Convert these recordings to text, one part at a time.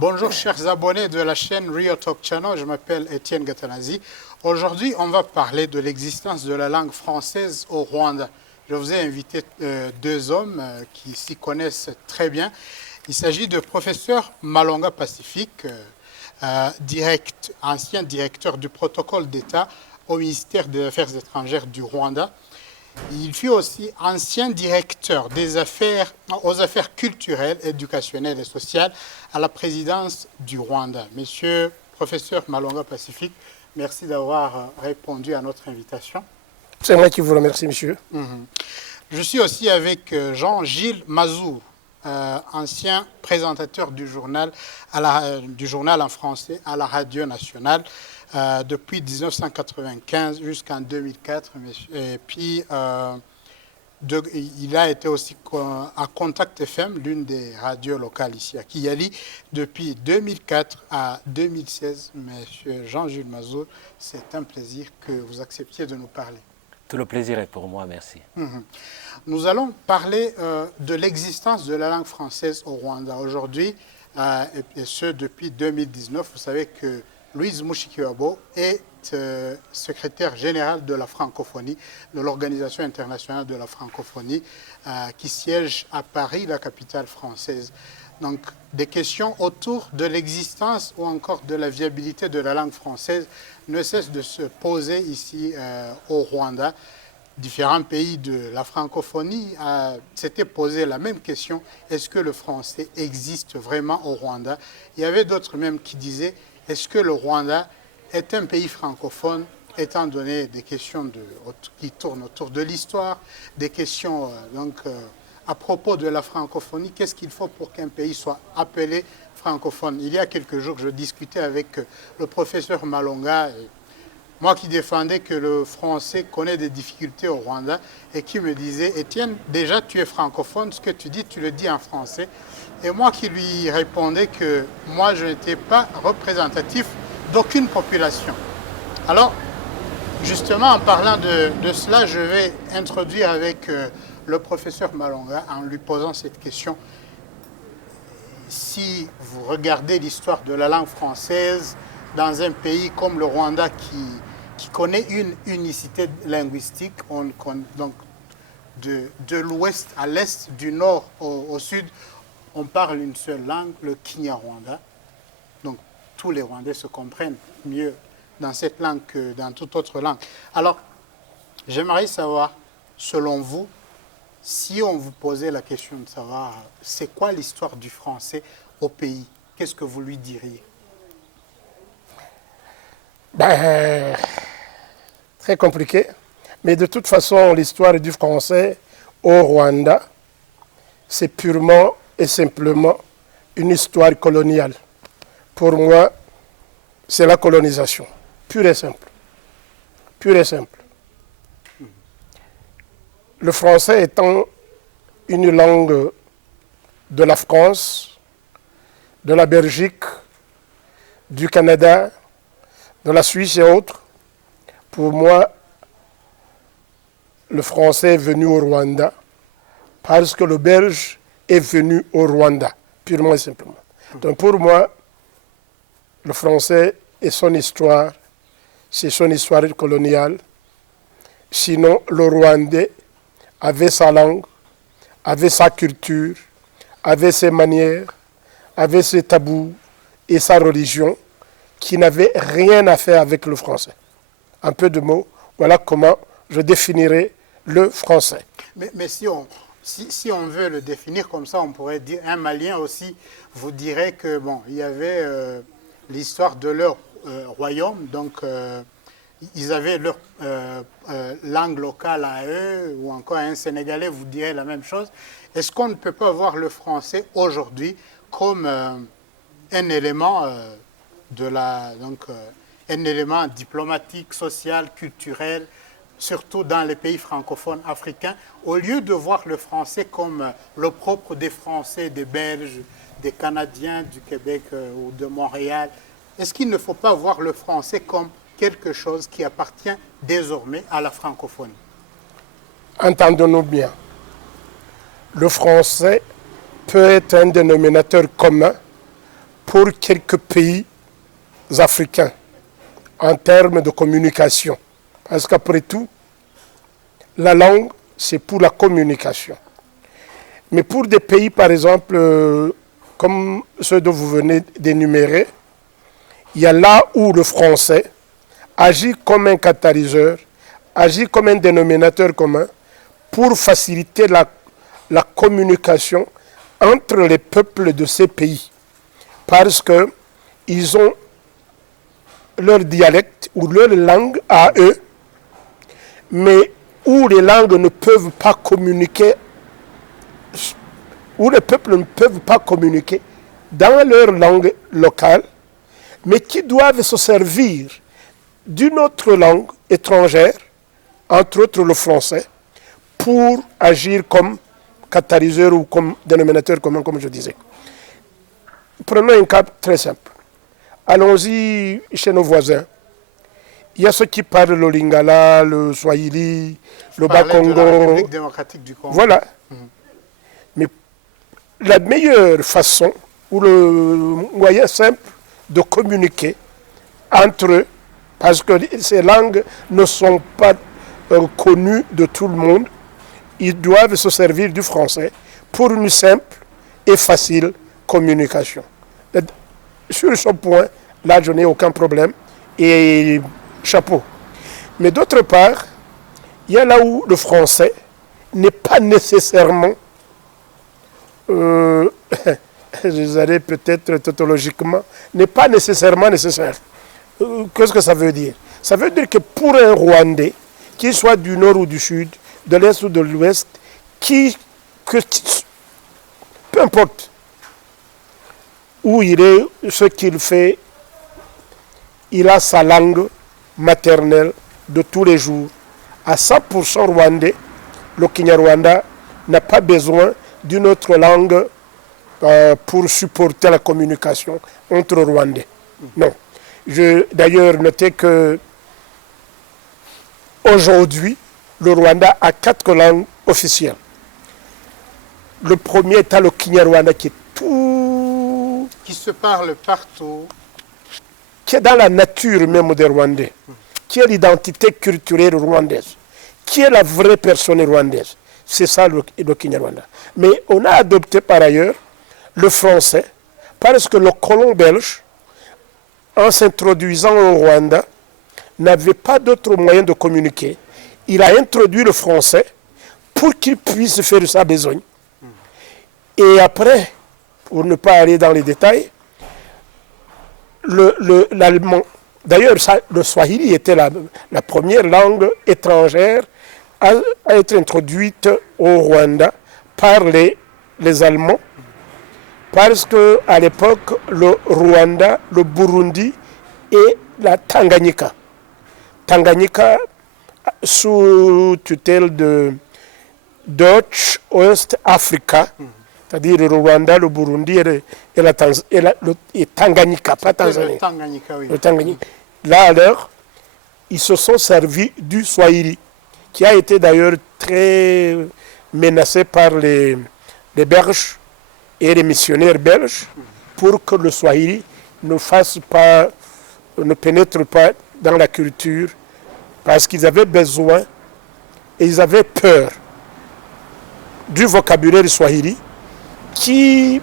Bonjour chers abonnés de la chaîne Rio Talk Channel, je m'appelle Étienne Gatanazi. Aujourd'hui, on va parler de l'existence de la langue française au Rwanda. Je vous ai invité deux hommes qui s'y connaissent très bien. Il s'agit de professeur Malonga Pacifique, ancien directeur du protocole d'État au ministère des Affaires étrangères du Rwanda. Il fut aussi ancien directeur aux affaires culturelles, éducationnelles et sociales à la présidence du Rwanda. Monsieur professeur Malonga Pacifique, merci d'avoir répondu à notre invitation. C'est moi qui vous remercie, monsieur. Je suis aussi avec Jean-Gilles Mazou, ancien présentateur du journal en français à la Radio nationale depuis 1995 jusqu'en 2004. Et puis, il a été aussi à Contact FM, l'une des radios locales ici à Kigali, depuis 2004 à 2016. Monsieur Jean-Gilles Mazou, c'est un plaisir que vous acceptiez de nous parler. Tout le plaisir est pour moi, merci. Nous allons parler de l'existence de la langue française au Rwanda aujourd'hui, et ce depuis 2019. Vous savez que Louise Mushikiwabo est secrétaire générale de la francophonie, de l'Organisation internationale de la francophonie, qui siège à Paris, la capitale française. Donc, des questions autour de l'existence ou encore de la viabilité de la langue française ne cessent de se poser ici au Rwanda. Différents pays de la francophonie s'étaient posé la même question. Est-ce que le français existe vraiment au Rwanda? Il y avait d'autres même qui disaient, est-ce que le Rwanda est un pays francophone, étant donné des questions qui tournent autour de l'histoire, des questions à propos de la francophonie, qu'est-ce qu'il faut pour qu'un pays soit appelé francophone? Il y a quelques jours, je discutais avec le professeur Malonga, moi qui défendais que le français connaît des difficultés au Rwanda, et qui me disait, Étienne, déjà tu es francophone, ce que tu dis, tu le dis en français. Et moi qui lui répondais que moi je n'étais pas représentatif d'aucune population. Alors, justement, en parlant de cela, je vais introduire avec le professeur Malonga en lui posant cette question. Si vous regardez l'histoire de la langue française dans un pays comme le Rwanda qui connaît une unicité linguistique, donc de l'ouest à l'est, du nord au sud, on parle une seule langue, le Kinyarwanda. Donc tous les Rwandais se comprennent mieux dans cette langue que dans toute autre langue. Alors, j'aimerais savoir, selon vous, si on vous posait la question de savoir c'est quoi l'histoire du français au pays, qu'est-ce que vous lui diriez? Très compliqué. Mais de toute façon, l'histoire du français au Rwanda, c'est purement et simplement une histoire coloniale. Pour moi, c'est la colonisation, pure et simple. Pure et simple. Le français étant une langue de la France, de la Belgique, du Canada, de la Suisse et autres, pour moi, le français est venu au Rwanda parce que le belge est venu au Rwanda, purement et simplement. Donc pour moi, le français et son histoire, c'est son histoire coloniale. Sinon, le Rwandais avait sa langue, avait sa culture, avait ses manières, avait ses tabous et sa religion qui n'avaient rien à faire avec le français. Un peu de mots, voilà comment je définirais le français. Mais si on veut le définir comme ça, on pourrait dire, un Malien aussi vous dirait que bon, il y avait l'histoire de leur royaume, donc ils avaient leur langue locale à eux, ou encore un Sénégalais vous dirait la même chose. Est-ce qu'on ne peut pas voir le français aujourd'hui comme un élément un élément diplomatique, social, culturel, surtout dans les pays francophones africains, au lieu de voir le français comme le propre des Français, des Belges, des Canadiens, du Québec ou de Montréal? Est-ce qu'il ne faut pas voir le français comme quelque chose qui appartient désormais à la francophonie? Entendons-nous bien. Le français peut être un dénominateur commun pour quelques pays africains en termes de communication. Parce qu'après tout, la langue, c'est pour la communication. Mais pour des pays, par exemple, comme ceux dont vous venez d'énumérer, il y a là où le français agit comme un catalyseur, agit comme un dénominateur commun pour faciliter la communication entre les peuples de ces pays. Parce qu'ils ont leur dialecte ou leur langue à eux, mais où les langues ne peuvent pas communiquer, où les peuples ne peuvent pas communiquer dans leur langue locale, mais qui doivent se servir d'une autre langue étrangère, entre autres le français, pour agir comme catalyseur ou comme dénominateur commun, comme je disais. Prenons un cas très simple. Allons-y chez nos voisins. Il y a ceux qui parlent le lingala, le swahili, le bakongo. De la République démocratique du Congo. Voilà. Mais la meilleure façon, ou le moyen simple de communiquer entre eux, parce que ces langues ne sont pas connues de tout le monde, ils doivent se servir du français pour une simple et facile communication. Sur ce point, là, je n'ai aucun problème et chapeau. Mais d'autre part, il y a là où le français n'est pas nécessairement, je dirais peut-être tautologiquement, n'est pas nécessairement nécessaire. Qu'est-ce que ça veut dire? Ça veut dire que pour un Rwandais, qu'il soit du nord ou du sud, de l'est ou de l'ouest, peu importe où il est, ce qu'il fait, il a sa langue maternelle de tous les jours. À 100% rwandais, le Kinyarwanda n'a pas besoin d'une autre langue pour supporter la communication entre Rwandais. Non. J'ai d'ailleurs noté que aujourd'hui, le Rwanda a 4 langues officielles. Le premier est le Kinyarwanda qui est tout... Qui se parle partout. Qui est dans la nature même des Rwandais. Qui est l'identité culturelle rwandaise. Qui est la vraie personne rwandaise. C'est ça le Kinyarwanda. Mais on a adopté par ailleurs le français parce que le colon belge, en s'introduisant au Rwanda, n'avait pas d'autre moyen de communiquer. Il a introduit le français pour qu'il puisse faire sa besogne. Et après, pour ne pas aller dans les détails, l'allemand, d'ailleurs le swahili était la première langue étrangère à être introduite au Rwanda par les Allemands, parce qu'à l'époque, le Rwanda, le Burundi et la Tanganyika. Tanganyika, sous tutelle de Deutsch-Ost-Afrika, c'est-à-dire le Rwanda, le Burundi et Tanganyika, pas Tanzanie. Le Tanganyika, oui. Le Tanganyika. Là, alors, ils se sont servis du Swahili, qui a été d'ailleurs très menacé par les Belges et les missionnaires belges, pour que le Swahili ne pénètre pas dans la culture, parce qu'ils avaient besoin et ils avaient peur du vocabulaire du Swahili qui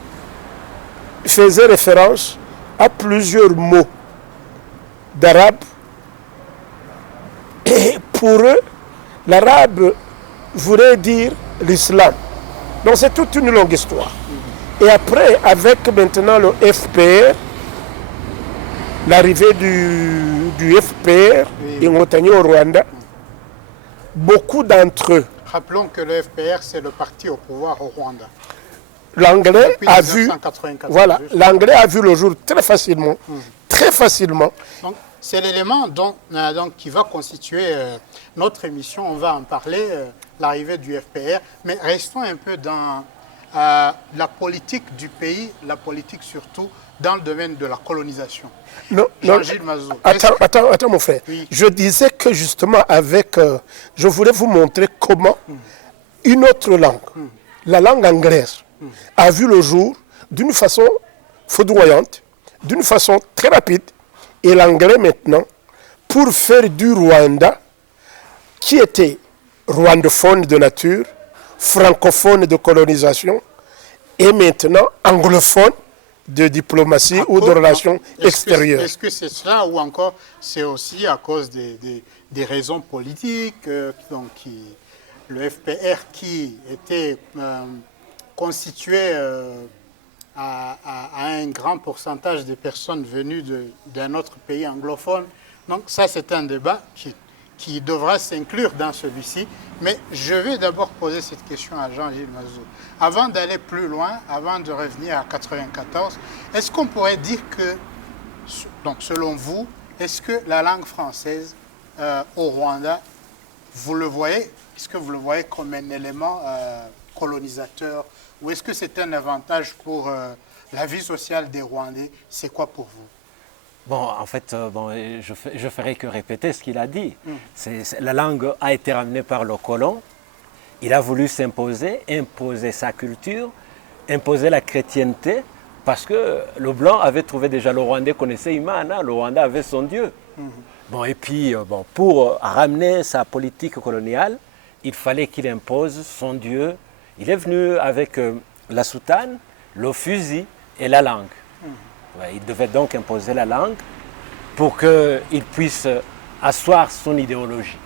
faisait référence à plusieurs mots d'arabe. Et pour eux, l'arabe voulait dire l'islam. Donc c'est toute une longue histoire. Et après, avec maintenant le FPR, l'arrivée du FPR et au Rwanda, beaucoup d'entre eux. Rappelons que le FPR, c'est le parti au pouvoir au Rwanda. L'anglais a vu, 1994, voilà, l'anglais a vu le jour très facilement, très facilement. Donc, c'est l'élément qui va constituer notre émission. On va en parler, l'arrivée du FPR. Mais restons un peu dans la politique du pays, la politique surtout dans le domaine de la colonisation. Non, Jean-Gilles Mazou. Attends, mon frère. Oui. Je disais que justement, je voulais vous montrer comment une autre langue, la langue anglaise, a vu le jour d'une façon foudroyante d'une façon très rapide, et l'anglais maintenant, pour faire du Rwanda, qui était rwandophone de nature, francophone de colonisation, et maintenant anglophone de diplomatie ou de relations extérieures. Est-ce que c'est cela ou encore c'est aussi à cause des raisons politiques donc le FPR qui était constitué à un grand pourcentage de personnes venues d'un autre pays anglophone. Donc ça, c'est un débat qui devra s'inclure dans celui-ci. Mais je vais d'abord poser cette question à Jean-Gilles Mazou. Avant d'aller plus loin, avant de revenir à 1994, est-ce qu'on pourrait dire que, donc selon vous, est-ce que la langue française au Rwanda, vous le voyez, est-ce que vous le voyez comme un élément colonisateur ou est-ce que c'est un avantage pour la vie sociale des Rwandais? C'est quoi pour vous? Bon, en fait, je ferai que répéter ce qu'il a dit. La langue a été ramenée par le colon. Il a voulu s'imposer, imposer sa culture, imposer la chrétienté, parce que le blanc avait trouvé déjà, le Rwandais connaissait Imana, le Rwanda avait son Dieu. Bon, et puis, pour ramener sa politique coloniale, il fallait qu'il impose son Dieu. Il est venu avec la soutane, le fusil et la langue. Ouais, il devait donc imposer la langue pour qu'il puisse asseoir son idéologie.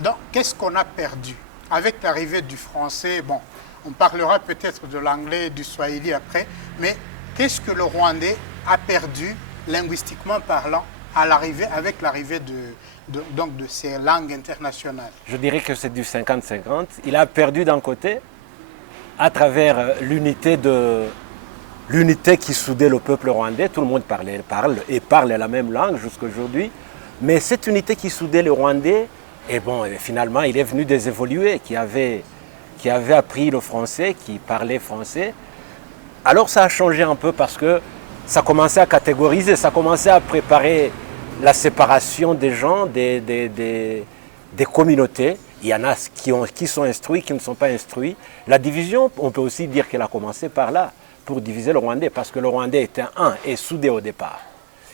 Donc, qu'est-ce qu'on a perdu? Avec l'arrivée du français, bon, on parlera peut-être de l'anglais et du swahili après, mais qu'est-ce que le Rwandais a perdu, linguistiquement parlant, avec l'arrivée donc de ces langues internationales? Je dirais que c'est du 50-50. Il a perdu d'un côté, à travers l'unité qui soudait le peuple rwandais. Tout le monde parle la même langue jusqu'à aujourd'hui. Mais cette unité qui soudait le Rwandais, et bon, finalement, il est venu des évolués qui avaient appris le français, qui parlaient français. Alors ça a changé un peu parce que ça commençait à catégoriser, ça commençait à préparer la séparation des gens, des communautés. Il y en a qui sont instruits, qui ne sont pas instruits. La division, on peut aussi dire qu'elle a commencé par là, pour diviser le Rwandais, parce que le Rwandais était un et soudé au départ.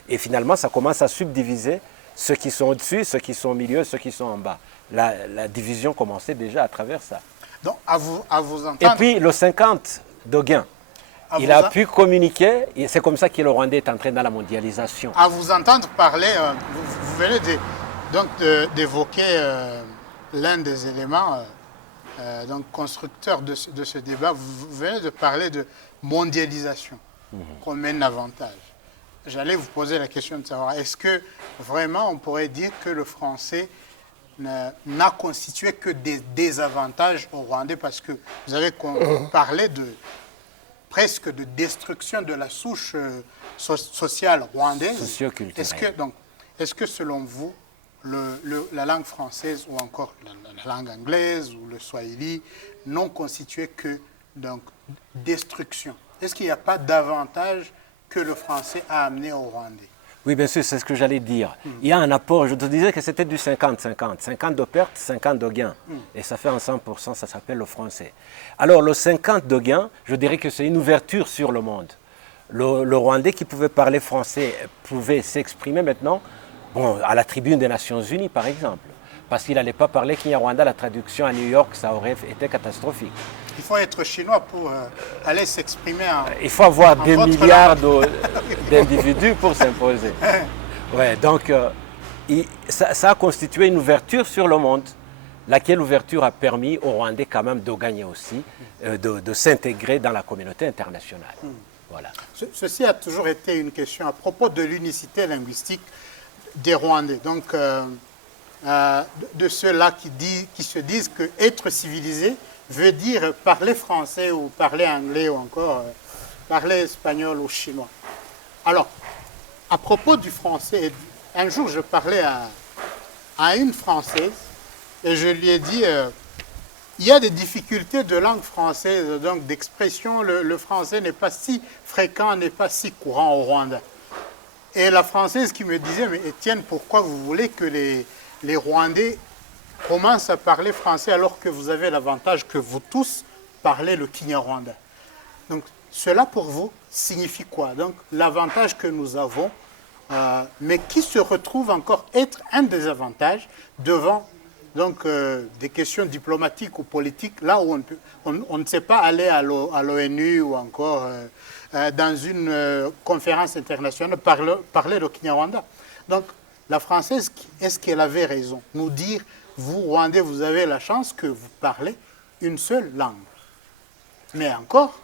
Et finalement, ça commence à subdiviser ceux qui sont au-dessus, ceux qui sont au milieu, ceux qui sont en bas. La division commençait déjà à travers ça. Donc, à vous entendre... Et puis, le 50 d'Oguin, il a pu communiquer, et c'est comme ça que le Rwandais est entré dans la mondialisation. À vous entendre parler, vous venez d'évoquer l'un des éléments donc constructeurs de ce débat. Vous venez de parler de mondialisation comme un avantage. J'allais vous poser la question de savoir, est-ce que vraiment on pourrait dire que le français n'a constitué que des désavantages au Rwandais, parce que vous avez parlé presque de destruction de la souche sociale rwandaise. Socio-culturelle. Est-ce que selon vous, la langue française ou encore la langue anglaise ou le swahili n'ont constitué que donc, destruction? Est-ce qu'il n'y a pas d'avantage que le français a amené au Rwandais? Oui, bien sûr, c'est ce que j'allais dire. Il y a un apport, je te disais que c'était du 50-50. 50 de perte, 50 de gain. Et ça fait un 100%, ça s'appelle le français. Alors, le 50 de gain, je dirais que c'est une ouverture sur le monde. Le Rwandais qui pouvait parler français pouvait s'exprimer maintenant à la tribune des Nations Unies, par exemple. Parce qu'il n'allait pas parler Kinyarwanda, la traduction à New York, ça aurait été catastrophique. Il faut être chinois pour aller s'exprimer il faut avoir des milliards d'individus pour s'imposer. Ouais, donc, ça a constitué une ouverture sur le monde, laquelle ouverture a permis aux Rwandais quand même de gagner aussi, de s'intégrer dans la communauté internationale. Voilà. Ceci a toujours été une question à propos de l'unicité linguistique des Rwandais. Donc, de ceux-là qui se disent qu'être civilisé veut dire parler français ou parler anglais ou encore parler espagnol ou chinois. Alors, à propos du français, un jour je parlais à une Française et je lui ai dit, il y a des difficultés de langue française, donc d'expression, le français n'est pas si fréquent, n'est pas si courant au Rwanda. Et la Française qui me disait, mais Étienne, pourquoi vous voulez que les Rwandais commencent à parler français alors que vous avez l'avantage que vous tous parlez le Kinyarwanda? Donc, cela pour vous signifie quoi? Donc l'avantage que nous avons, mais qui se retrouve encore être un désavantage devant donc, des questions diplomatiques ou politiques, là où on ne sait pas aller à l'ONU ou encore dans une conférence internationale parler de Kinyarwanda. Donc la Française, est-ce qu'elle avait raison? Nous dire, vous, Rwandais, vous avez la chance que vous parlez une seule langue. Mais encore,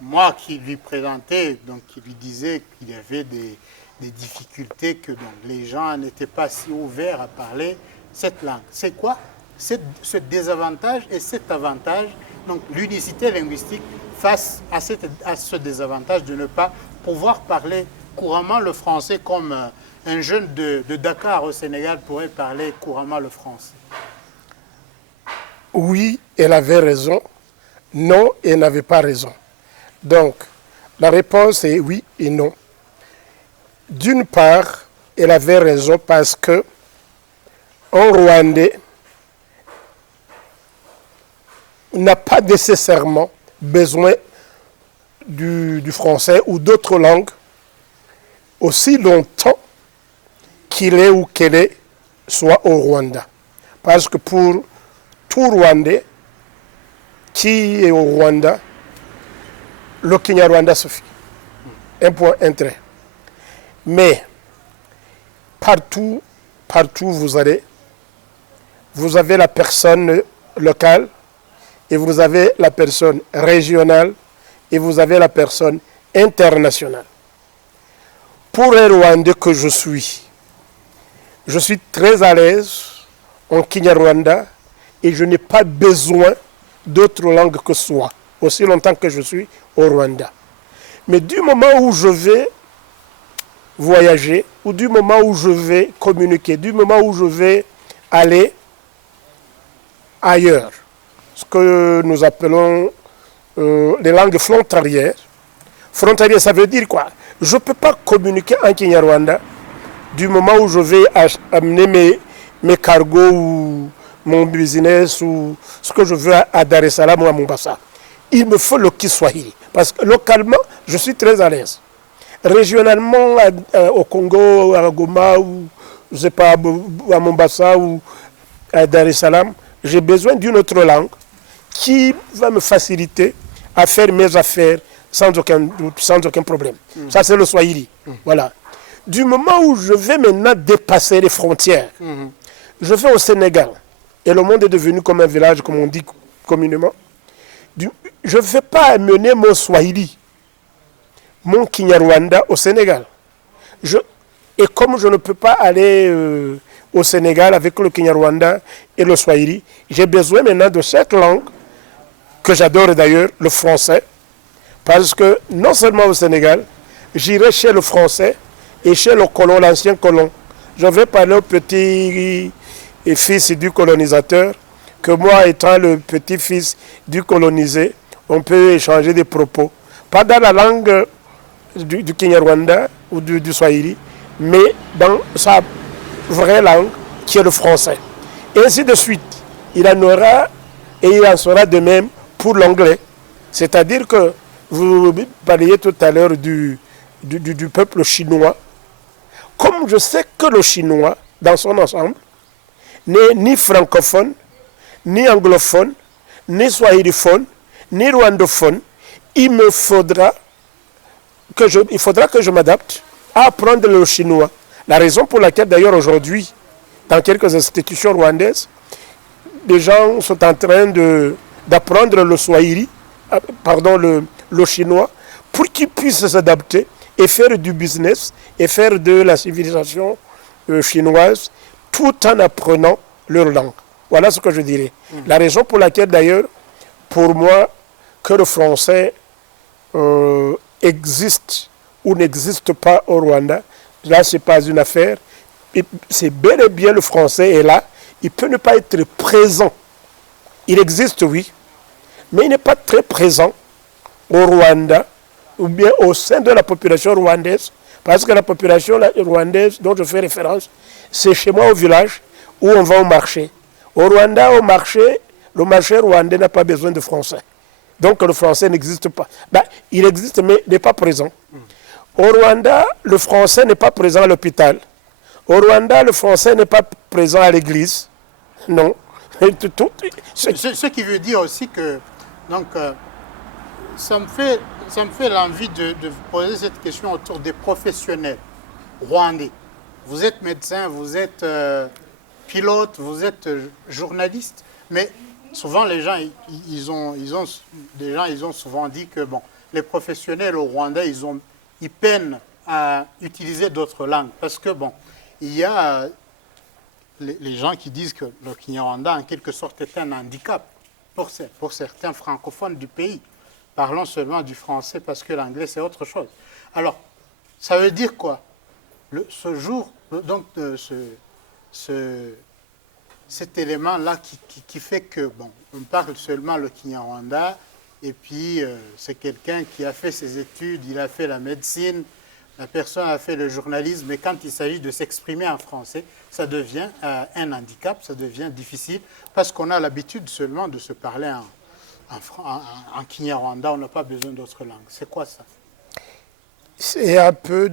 moi qui lui présentais, donc qui lui disais qu'il y avait des difficultés, que donc, les gens n'étaient pas si ouverts à parler cette langue. C'est quoi ce désavantage et cet avantage, donc l'unicité linguistique face à ce désavantage de ne pas pouvoir parler couramment le français comme un jeune de Dakar au Sénégal pourrait parler couramment le français? Oui, elle avait raison. Non, elle n'avait pas raison. Donc, la réponse est oui et non. D'une part, elle avait raison parce que un Rwandais n'a pas nécessairement besoin du français ou d'autres langues aussi longtemps qu'il est ou qu'elle est, soit au Rwanda. Parce que pour tout Rwandais qui est au Rwanda, le Kinyarwanda suffit. Un point, un trait. Mais partout vous allez, vous avez la personne locale et vous avez la personne régionale et vous avez la personne internationale. Pour un Rwandais que je suis très à l'aise en Kinyarwanda et je n'ai pas besoin d'autres langues que soi, aussi longtemps que je suis au Rwanda. Mais du moment où je vais voyager, ou du moment où je vais communiquer, du moment où je vais aller ailleurs, ce que nous appelons les langues frontalières. Frontalière, ça veut dire quoi? Je ne peux pas communiquer en Kinyarwanda du moment où je vais amener mes cargos ou mon business ou ce que je veux à Dar es Salaam ou à Mombasa. Il me faut le Kiswahili. Parce que localement, je suis très à l'aise. Régionalement, au Congo, à Goma, ou je sais pas, à Mombasa ou à Dar es Salaam, j'ai besoin d'une autre langue qui va me faciliter à faire mes affaires sans aucun problème. Ça, c'est le Swahili. Voilà. Du moment où je vais maintenant dépasser les frontières, je vais au Sénégal, et le monde est devenu comme un village, comme on dit communément, je ne vais pas amener mon Swahili, mon Kinyarwanda au Sénégal. Et comme je ne peux pas aller au Sénégal avec le Kinyarwanda et le Swahili, j'ai besoin maintenant de cette langue, que j'adore d'ailleurs, le français, parce que non seulement au Sénégal, j'irai chez le français et chez le colon, l'ancien colon. Je vais parler au petit fils du colonisateur, que moi étant le petit-fils du colonisé, on peut échanger des propos. Pas dans la langue du Kinyarwanda ou du Swahili, mais dans sa vraie langue, qui est le français. Et ainsi de suite. Il en aura et il en sera de même pour l'anglais. C'est-à-dire que vous parliez tout à l'heure du peuple chinois. Comme je sais que le chinois, dans son ensemble, n'est ni francophone, ni anglophone, ni swahiliphone, ni rwandophone, il faudra que je m'adapte à apprendre le chinois. La raison pour laquelle d'ailleurs aujourd'hui, dans quelques institutions rwandaises, les gens sont en train d'apprendre le swahili, le chinois, pour qu'ils puissent s'adapter et faire du business et faire de la civilisation chinoise tout en apprenant leur langue. Voilà ce que je dirais. La raison pour laquelle d'ailleurs, pour moi, que le français existe ou n'existe pas au Rwanda, là, ce n'est pas une affaire. C'est bel et bien le français est là. Il peut ne pas être présent. Il existe, oui, mais il n'est pas très présent au Rwanda ou bien au sein de la population rwandaise, parce que la population rwandaise dont je fais référence, c'est chez moi au village où on va au marché. Au Rwanda, au marché, le marché rwandais n'a pas besoin de français. Donc le français n'existe pas. Ben, il existe, mais il n'est pas présent. Au Rwanda, le français n'est pas présent à l'hôpital. Au Rwanda, le français n'est pas présent à l'église. Non. Ce qui veut dire aussi que, donc, ça me fait l'envie de vous poser cette question autour des professionnels rwandais. Vous êtes médecin, vous êtes pilote, vous êtes journaliste, mais souvent les gens, ils ont souvent dit que bon, les professionnels au Rwanda, ils peinent à utiliser d'autres langues parce que bon, il y a les gens qui disent que le Kinyarwanda en quelque sorte est un handicap pour certains francophones du pays. Parlons seulement du français parce que l'anglais c'est autre chose. Alors, ça veut dire quoi? Ce jour, donc cet élément-là qui fait que, bon, on parle seulement le Kinyarwanda, et puis c'est quelqu'un qui a fait ses études, il a fait la médecine, la personne a fait le journalisme, mais quand il s'agit de s'exprimer en français, ça devient un handicap, ça devient difficile, parce qu'on a l'habitude seulement de se parler en Kinyarwanda, on n'a pas besoin d'autres langues. C'est quoi ça? C'est un peu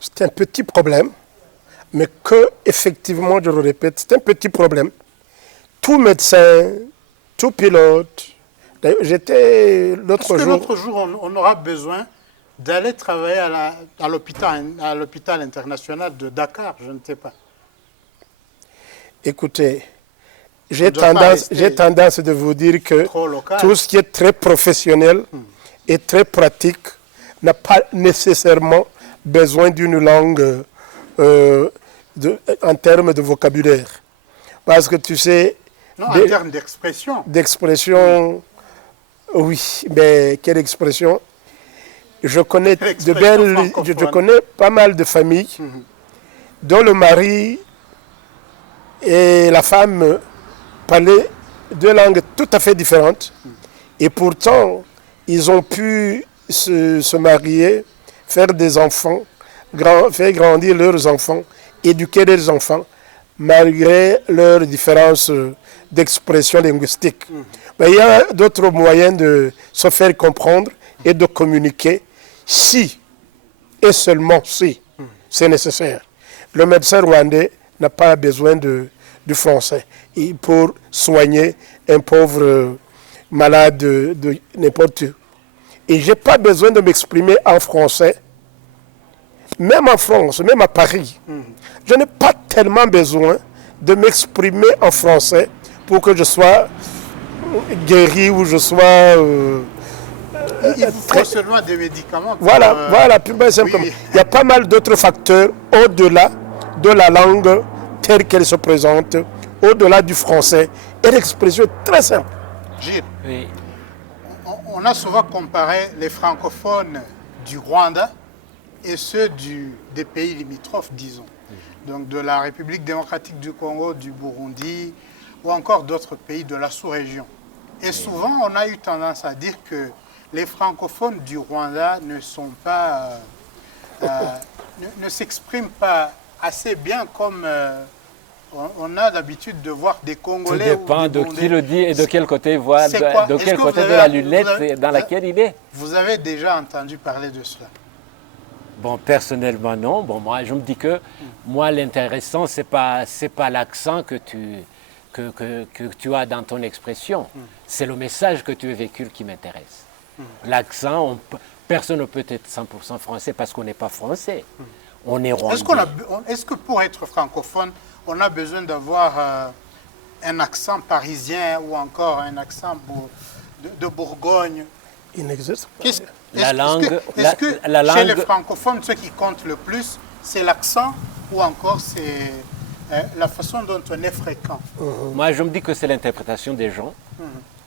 c'est un petit problème, mais que, effectivement, je le répète, c'est un petit problème. Tout médecin, tout pilote, j'étais l'autre jour... l'autre jour, on aura besoin d'aller travailler à l'hôpital international de Dakar, je ne sais pas. Écoutez, j'ai tendance de vous dire que tout ce qui est très professionnel et très pratique n'a pas nécessairement besoin d'une langue en termes de vocabulaire. Parce que tu sais... Non, en termes d'expression. D'expression, oui, mais quelle expression? Je connais je connais pas mal de familles dont le mari et la femme parlaient deux langues tout à fait différentes. Et pourtant, ils ont pu se marier, faire des enfants, faire grandir leurs enfants, éduquer leurs enfants, malgré leurs différences d'expression linguistique. Mais il y a d'autres moyens de se faire comprendre et de communiquer si, et seulement si, c'est nécessaire. Le médecin rwandais n'a pas besoin du français pour soigner un pauvre malade de n'importe où. Et je n'ai pas besoin de m'exprimer en français, même en France, même à Paris. Je n'ai pas tellement besoin de m'exprimer en français pour que je sois guéri ou je sois... il vous faut seulement des médicaments. Voilà, plus simplement. Oui. Il y a pas mal d'autres facteurs au-delà de la langue telle qu'elle se présente, au-delà du français. Et l'expression est très simple. Gilles, oui. On a souvent comparé les francophones du Rwanda et ceux des pays limitrophes, disons. Donc de la République démocratique du Congo, du Burundi, ou encore d'autres pays de la sous-région. Et souvent, on a eu tendance à dire que les francophones du Rwanda ne s'expriment pas assez bien comme on a l'habitude de voir des Congolais. Tout dépend de qui le dit et de quel côté il voit, de quel côté de la lunette dans laquelle il est. Vous avez déjà entendu parler de cela? Bon, personnellement, non. Bon, moi, je me dis que moi, l'intéressant, c'est pas l'accent que tu as dans ton expression. C'est le message que tu véhicules qui m'intéresse. L'accent, personne ne peut être 100% français parce qu'on n'est pas français. On est rwandais. Est-ce que pour être francophone, on a besoin d'avoir un accent parisien ou encore un accent de Bourgogne? Il n'existe pas. Est-ce que chez les francophones, ce qui compte le plus, c'est l'accent ou encore c'est la façon dont on est fréquent? Moi, je me dis que c'est l'interprétation des gens.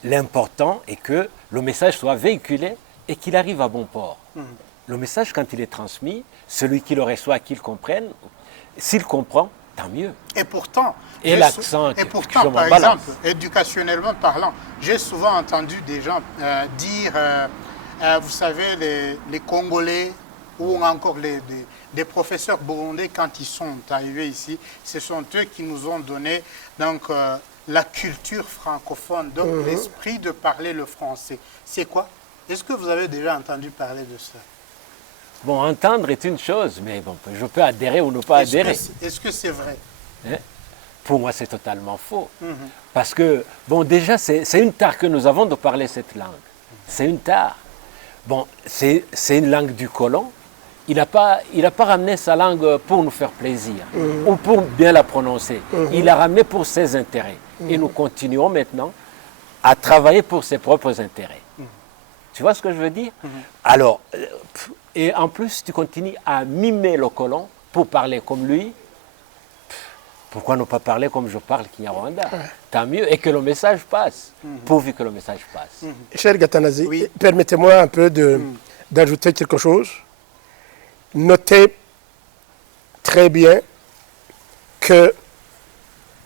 L'important est que le message soit véhiculé et qu'il arrive à bon port. Le message, quand il est transmis, celui qui le reçoit, qu'il comprenne, s'il comprend, tant mieux. Et pourtant, par exemple, éducationnellement parlant, j'ai souvent entendu des gens dire, vous savez, les Congolais ou encore des professeurs burundais, quand ils sont arrivés ici, ce sont eux qui nous ont donné donc, la culture francophone, donc l'esprit de parler le français. C'est quoi? Est-ce que vous avez déjà entendu parler de ça? Bon, entendre est une chose, mais bon, je peux adhérer ou ne pas adhérer. Est-ce que c'est vrai? Hein? Pour moi, c'est totalement faux. Parce que, bon, déjà, c'est une tare que nous avons de parler cette langue. C'est une tare. Bon, c'est une langue du colon. Il n'a pas ramené sa langue pour nous faire plaisir ou pour bien la prononcer. Il l'a ramené pour ses intérêts. Et nous continuons maintenant à travailler pour ses propres intérêts. Tu vois ce que je veux dire? Alors, et en plus, tu continues à mimer le colon pour parler comme lui. Pourquoi ne pas parler comme je parle Kinyarwanda? Tant mieux, et que le message passe, pourvu que le message passe. Cher Gatanazi, Oui. permettez-moi un peu d'ajouter quelque chose. Notez très bien qu'il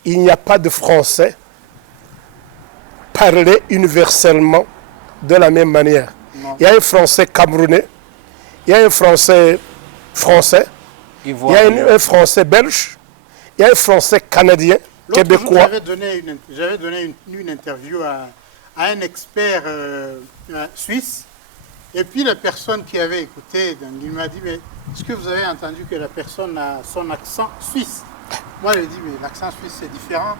n'y a pas de français parlé universellement de la même manière. Non. Il y a un français camerounais, il y a un français français, il y a Ivoirien. un français belge, il y a un français canadien, L'autre jour, québécois. j'avais donné une interview à un expert suisse. Et puis la personne qui avait écouté, donc, il m'a dit, mais est-ce que vous avez entendu que la personne a son accent suisse? Moi, je lui ai dit, mais l'accent suisse, c'est différent.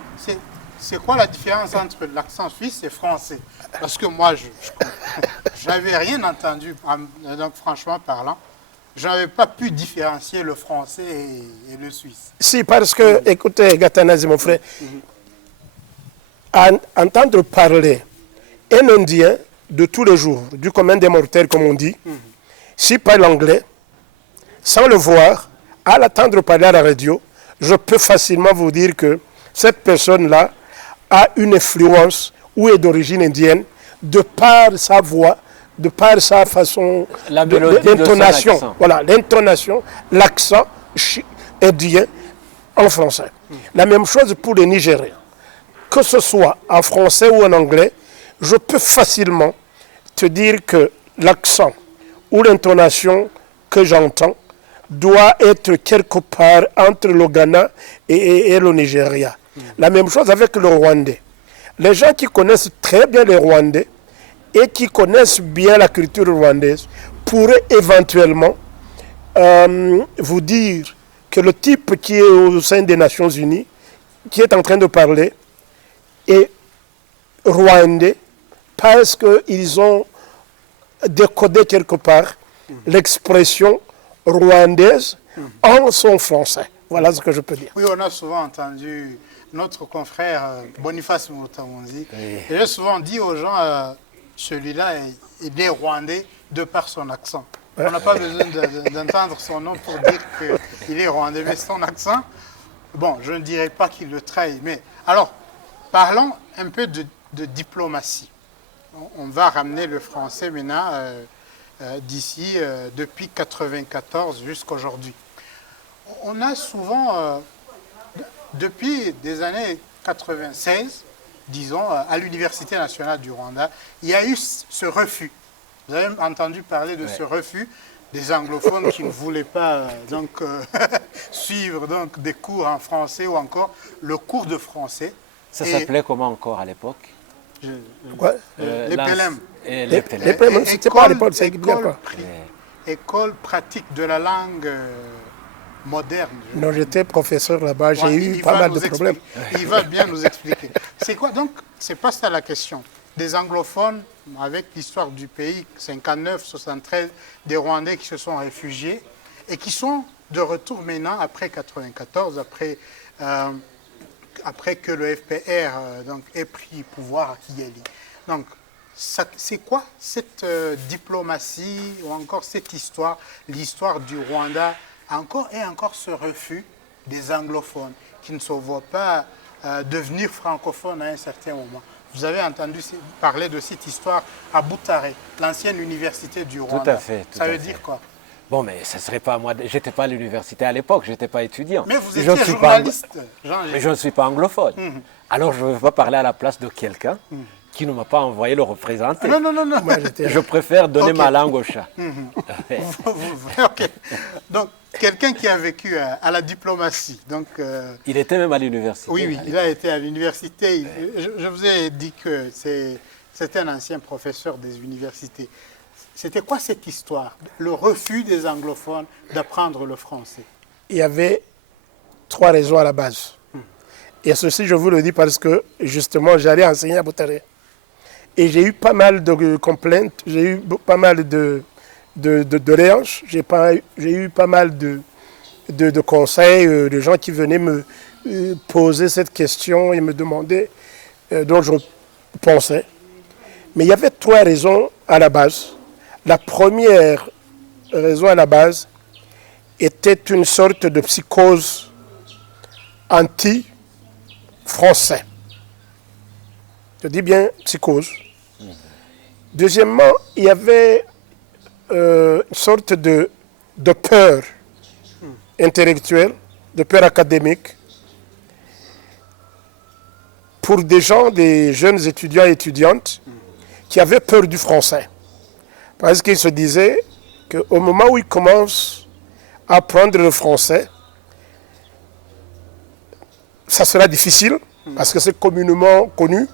C'est quoi la différence entre l'accent suisse et français? Parce que moi, je n'avais rien entendu, donc franchement parlant. Je n'avais pas pu différencier le français et le suisse. Si, parce que, écoutez, Gatanazi, mon frère, entendre parler un Indien de tous les jours, du commun des mortels, comme on dit, s'il parle anglais, sans le voir, à l'attendre parler à la radio, je peux facilement vous dire que cette personne-là a une influence ou est d'origine indienne de par sa voix, de par sa façon La mélodie de son l'intonation. accent. Voilà, l'intonation, l'accent indien en français. La même chose pour les Nigériens. Que ce soit en français ou en anglais, je peux facilement te dire que l'accent ou l'intonation que j'entends doit être quelque part entre le Ghana et le Nigeria. La même chose avec le Rwandais. Les gens qui connaissent très bien les Rwandais et qui connaissent bien la culture rwandaise pourraient éventuellement vous dire que le type qui est au sein des Nations Unies, qui est en train de parler, est rwandais parce qu'ils ont décodé quelque part l'expression rwandaise en son français. Voilà ce que je peux dire. Oui, on a souvent entendu notre confrère Boniface Moutamounzi. Oui. Il a souvent dit aux gens, celui-là est né rwandais de par son accent. On n'a pas besoin d'entendre son nom pour dire qu'il est rwandais, mais son accent, bon, je ne dirais pas qu'il le trahit. Mais alors, parlons un peu de diplomatie. On va ramener le français maintenant d'ici, depuis 1994 jusqu'à aujourd'hui. On a souvent, depuis des années 96, disons, à l'Université nationale du Rwanda, il y a eu ce refus. Vous avez entendu parler de ce refus des anglophones qui ne voulaient pas suivre donc, des cours en français ou encore le cours de français. Ça s'appelait comment encore à l'époque? Quoi? Les Lance- PLM. et Les PLM. PLM, c'était pas à l'époque, ça n'existe bien pas. École pratique de la langue moderne. Non, j'étais professeur là-bas, j'ai Ouais, eu il pas va mal de nous problèmes. expliquer. Il va bien nous expliquer. C'est quoi donc? C'est pas ça la question. Des anglophones, avec l'histoire du pays, 59, 73, des Rwandais qui se sont réfugiés et qui sont de retour maintenant après 94, après que le FPR donc, ait pris pouvoir à Kigali. Donc, c'est quoi cette diplomatie ou encore cette histoire, l'histoire du Rwanda, encore et encore ce refus des anglophones qui ne se voient pas devenir francophones à un certain moment? Vous avez entendu parler de cette histoire à Butare, l'ancienne université du Rwanda. Tout à fait. Ça veut dire quoi? Bon, mais ce serait pas moi. J'étais pas à l'université à l'époque, j'étais pas étudiant. Mais vous Je étiez ne suis pas journaliste, Jean-Gilles. Mais je ne suis pas anglophone. Alors je ne veux pas parler à la place de quelqu'un qui ne m'a pas envoyé le représenter. Non, non, non, non. Moi, j'étais- Je préfère donner Ok. ma langue au chat. Ok. Donc, quelqu'un qui a vécu à la diplomatie. Donc, il était même à l'université. Oui, oui, il a été à l'université. Je vous ai dit que c'était un ancien professeur des universités. C'était quoi cette histoire? Le refus des anglophones d'apprendre le français. Il y avait 3 raisons à la base. Et ceci, je vous le dis parce que, justement, j'allais enseigner à Boutaré. Et j'ai eu pas mal de complaintes, j'ai eu pas mal de doléances, j'ai eu pas mal de conseils, de gens qui venaient me poser cette question et me demander dont je pensais. Mais il y avait 3 raisons à la base. La première raison à la base était une sorte de psychose anti-français. Je dis bien psychose. Deuxièmement, il y avait une sorte de peur intellectuelle, de peur académique, pour des gens, des jeunes étudiants et étudiantes, qui avaient peur du français. Parce qu'ils se disaient qu'au moment où ils commencent à apprendre le français, ça sera difficile, parce que c'est communément connu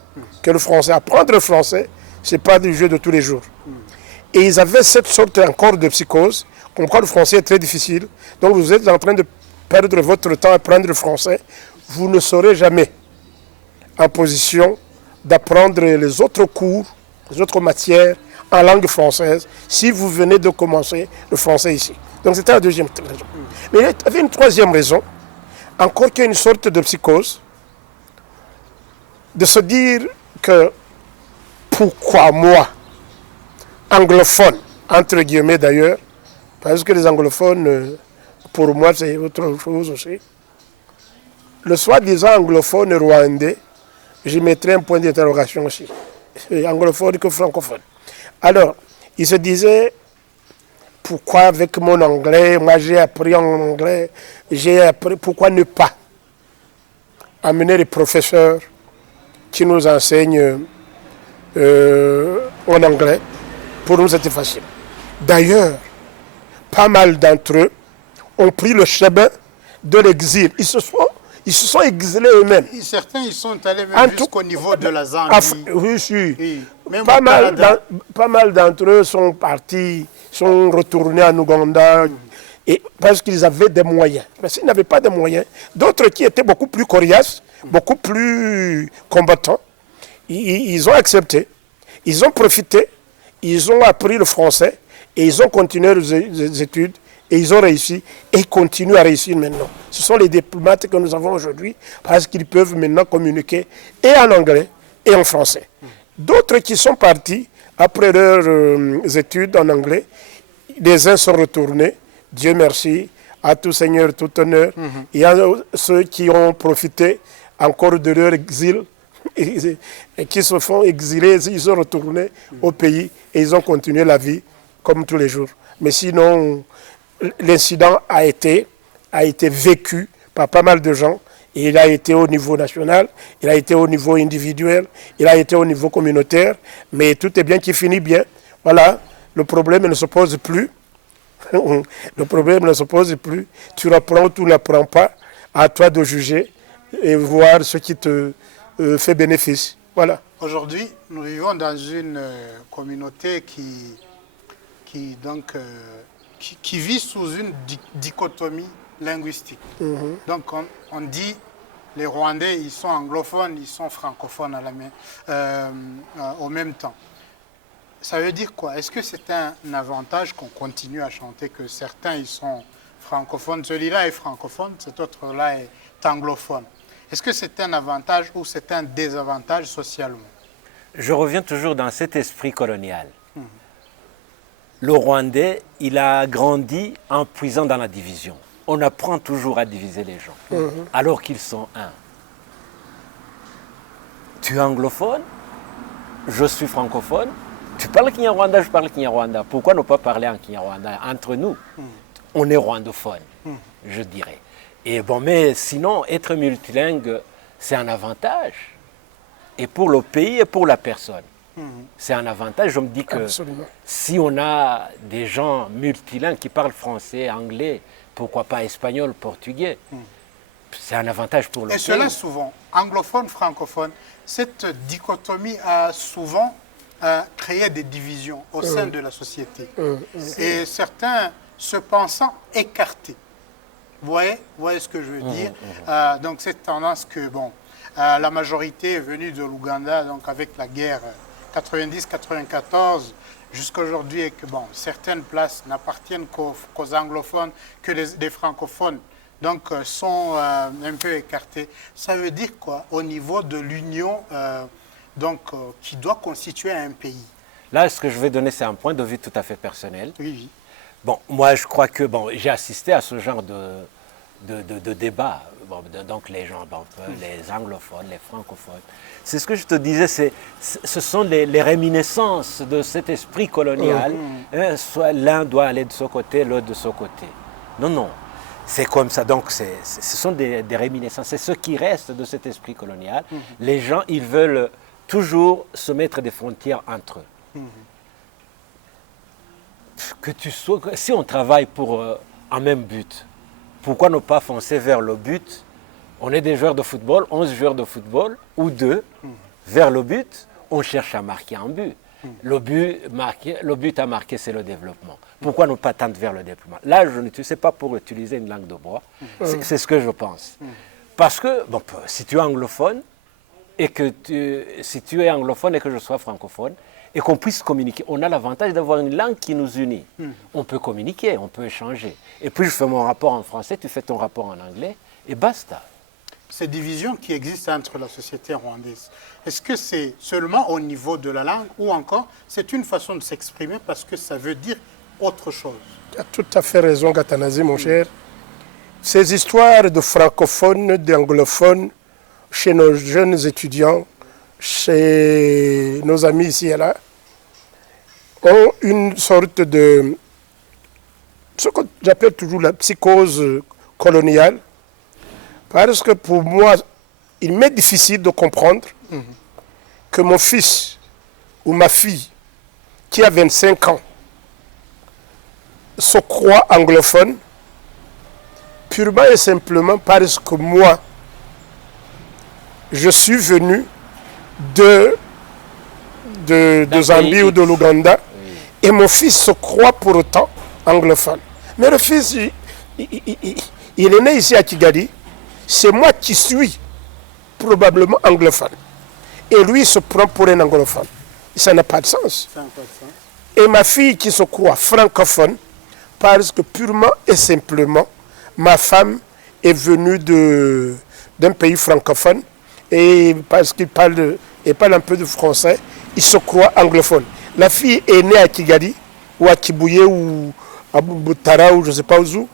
que le français, apprendre le français, ce n'est pas du jeu de tous les jours. Et ils avaient cette sorte encore de psychose, comme quoi le français est très difficile, donc vous êtes en train de perdre votre temps à apprendre le français, vous ne serez jamais en position d'apprendre les autres cours, les autres matières en langue française, si vous venez de commencer le français ici. Donc c'était la deuxième raison. Mais il y avait une troisième raison, encore qu'il y a une sorte de psychose, de se dire que pourquoi moi, anglophone, entre guillemets d'ailleurs, parce que les anglophones, pour moi, c'est autre chose aussi. Le soi-disant anglophone rwandais, j'y mettrai un point d'interrogation aussi. Anglophone que francophone. Alors, il se disait, pourquoi avec mon anglais, moi j'ai appris en anglais, pourquoi ne pas amener les professeurs qui nous enseignent en anglais? Pour nous, c'était facile. D'ailleurs, pas mal d'entre eux ont pris le chemin de l'exil. Ils se sont exilés eux-mêmes. Certains, ils sont allés même jusqu'au niveau de la Zambie. Oui, si. Oui. Pas mal d'entre eux sont partis, sont retournés en Ouganda, et parce qu'ils avaient des moyens. Mais s'ils n'avaient pas de moyens, d'autres qui étaient beaucoup plus coriaces, beaucoup plus combattants, ils ont accepté, ils ont profité, ils ont appris le français, et ils ont continué les études, et ils ont réussi, et ils continuent à réussir maintenant. Ce sont les diplomates que nous avons aujourd'hui, parce qu'ils peuvent maintenant communiquer et en anglais et en français. D'autres qui sont partis après leurs études en anglais, les uns sont retournés, Dieu merci, à tout Seigneur, tout honneur. Il y a ceux qui ont profité encore de leur exil, et qui se font exiler, ils sont retournés au pays et ils ont continué la vie comme tous les jours. Mais sinon, l'incident a été vécu par pas mal de gens. Et il a été au niveau national, il a été au niveau individuel, il a été au niveau communautaire, mais tout est bien qui finit bien. Voilà, le problème ne se pose plus. Le problème ne se pose plus. Tu l'apprends ou tu ne l'apprends pas, à toi de juger et voir ce qui te fait bénéfice. Voilà. Aujourd'hui, nous vivons dans une communauté qui vit sous une dichotomie linguistique. Donc on dit les Rwandais, ils sont anglophones, ils sont francophones au même temps. Ça veut dire quoi? Est-ce que c'est un avantage qu'on continue à chanter que certains ils sont francophones, celui-là est francophone, cet autre-là est anglophone? Est-ce que c'est un avantage ou c'est un désavantage socialement? Je reviens toujours dans cet esprit colonial. Le Rwandais, il a grandi en puisant dans la division. On apprend toujours à diviser les gens, alors qu'ils sont un. Tu es anglophone, je suis francophone, tu parles Kinyarwanda, je parle Kinyarwanda. Pourquoi ne pas parler en Kinyarwanda entre nous? On est rwandophone, je dirais. Et bon, mais sinon, être multilingue, c'est un avantage. Et pour le pays et pour la personne. C'est un avantage. Je me dis que si on a des gens multilingues qui parlent français, anglais, pourquoi pas espagnol, portugais. C'est un avantage pour le Et pays. cela souvent, anglophone, francophone, cette dichotomie a souvent créé des divisions au sein de la société. Et certains se pensant écartés. Vous voyez ce que je veux dire? Donc cette tendance que, bon, la majorité est venue de l'Ouganda, donc avec la guerre 90-94, jusqu'à aujourd'hui, et que, bon, certaines places n'appartiennent qu'aux anglophones, que les francophones, donc, sont un peu écartés. Ça veut dire quoi au niveau de l'union qui doit constituer un pays? Là, ce que je vais donner, c'est un point de vue tout à fait personnel. Oui, oui. Bon, moi, je crois que j'ai assisté à ce genre de débat. Bon, donc, les gens, les anglophones, les francophones. C'est ce que je te disais, ce sont les réminiscences de cet esprit colonial. Soit l'un doit aller de ce côté, l'autre de ce côté. Non, non. C'est comme ça. Donc, ce sont des réminiscences. C'est ce qui reste de cet esprit colonial. Les gens, ils veulent toujours se mettre des frontières entre eux. Si on travaille pour un même but, pourquoi ne pas foncer vers le but? On est des joueurs de football, 11 joueurs de football, ou 2, vers le but, on cherche à marquer un but. Le but à marquer, c'est le développement. Pourquoi ne pas tendre vers le développement? Là, je ne sais pas pour utiliser une langue de bois, c'est ce que je pense. Parce que, bon, si tu es anglophone, si tu es anglophone et que je sois francophone, et qu'on puisse communiquer. On a l'avantage d'avoir une langue qui nous unit. On peut communiquer, on peut échanger. Et puis je fais mon rapport en français, tu fais ton rapport en anglais, et basta. Ces divisions qui existent entre la société rwandaise, est-ce que c'est seulement au niveau de la langue ou encore c'est une façon de s'exprimer parce que ça veut dire autre chose? Tu as tout à fait raison, Gatanazi, mon cher. Ces histoires de francophones, d'anglophones, chez nos jeunes étudiants, chez nos amis ici et là, ont une sorte de, ce que j'appelle toujours la psychose coloniale, parce que pour moi, il m'est difficile de comprendre que mon fils ou ma fille, qui a 25 ans, se croit anglophone, purement et simplement parce que moi, je suis venu de Zambie ou de l'Ouganda, et mon fils se croit pour autant anglophone. Mais le fils, il est né ici à Kigali, c'est moi qui suis probablement anglophone. Et lui, il se prend pour un anglophone. Ça n'a pas de sens. Et ma fille qui se croit francophone, parce que purement et simplement, ma femme est venue d'un pays francophone, et parce qu'il parle un peu de français, il se croit anglophone. La fille est née à Kigali, ou à Kibouye, ou à Boutara, ou je ne sais pas où,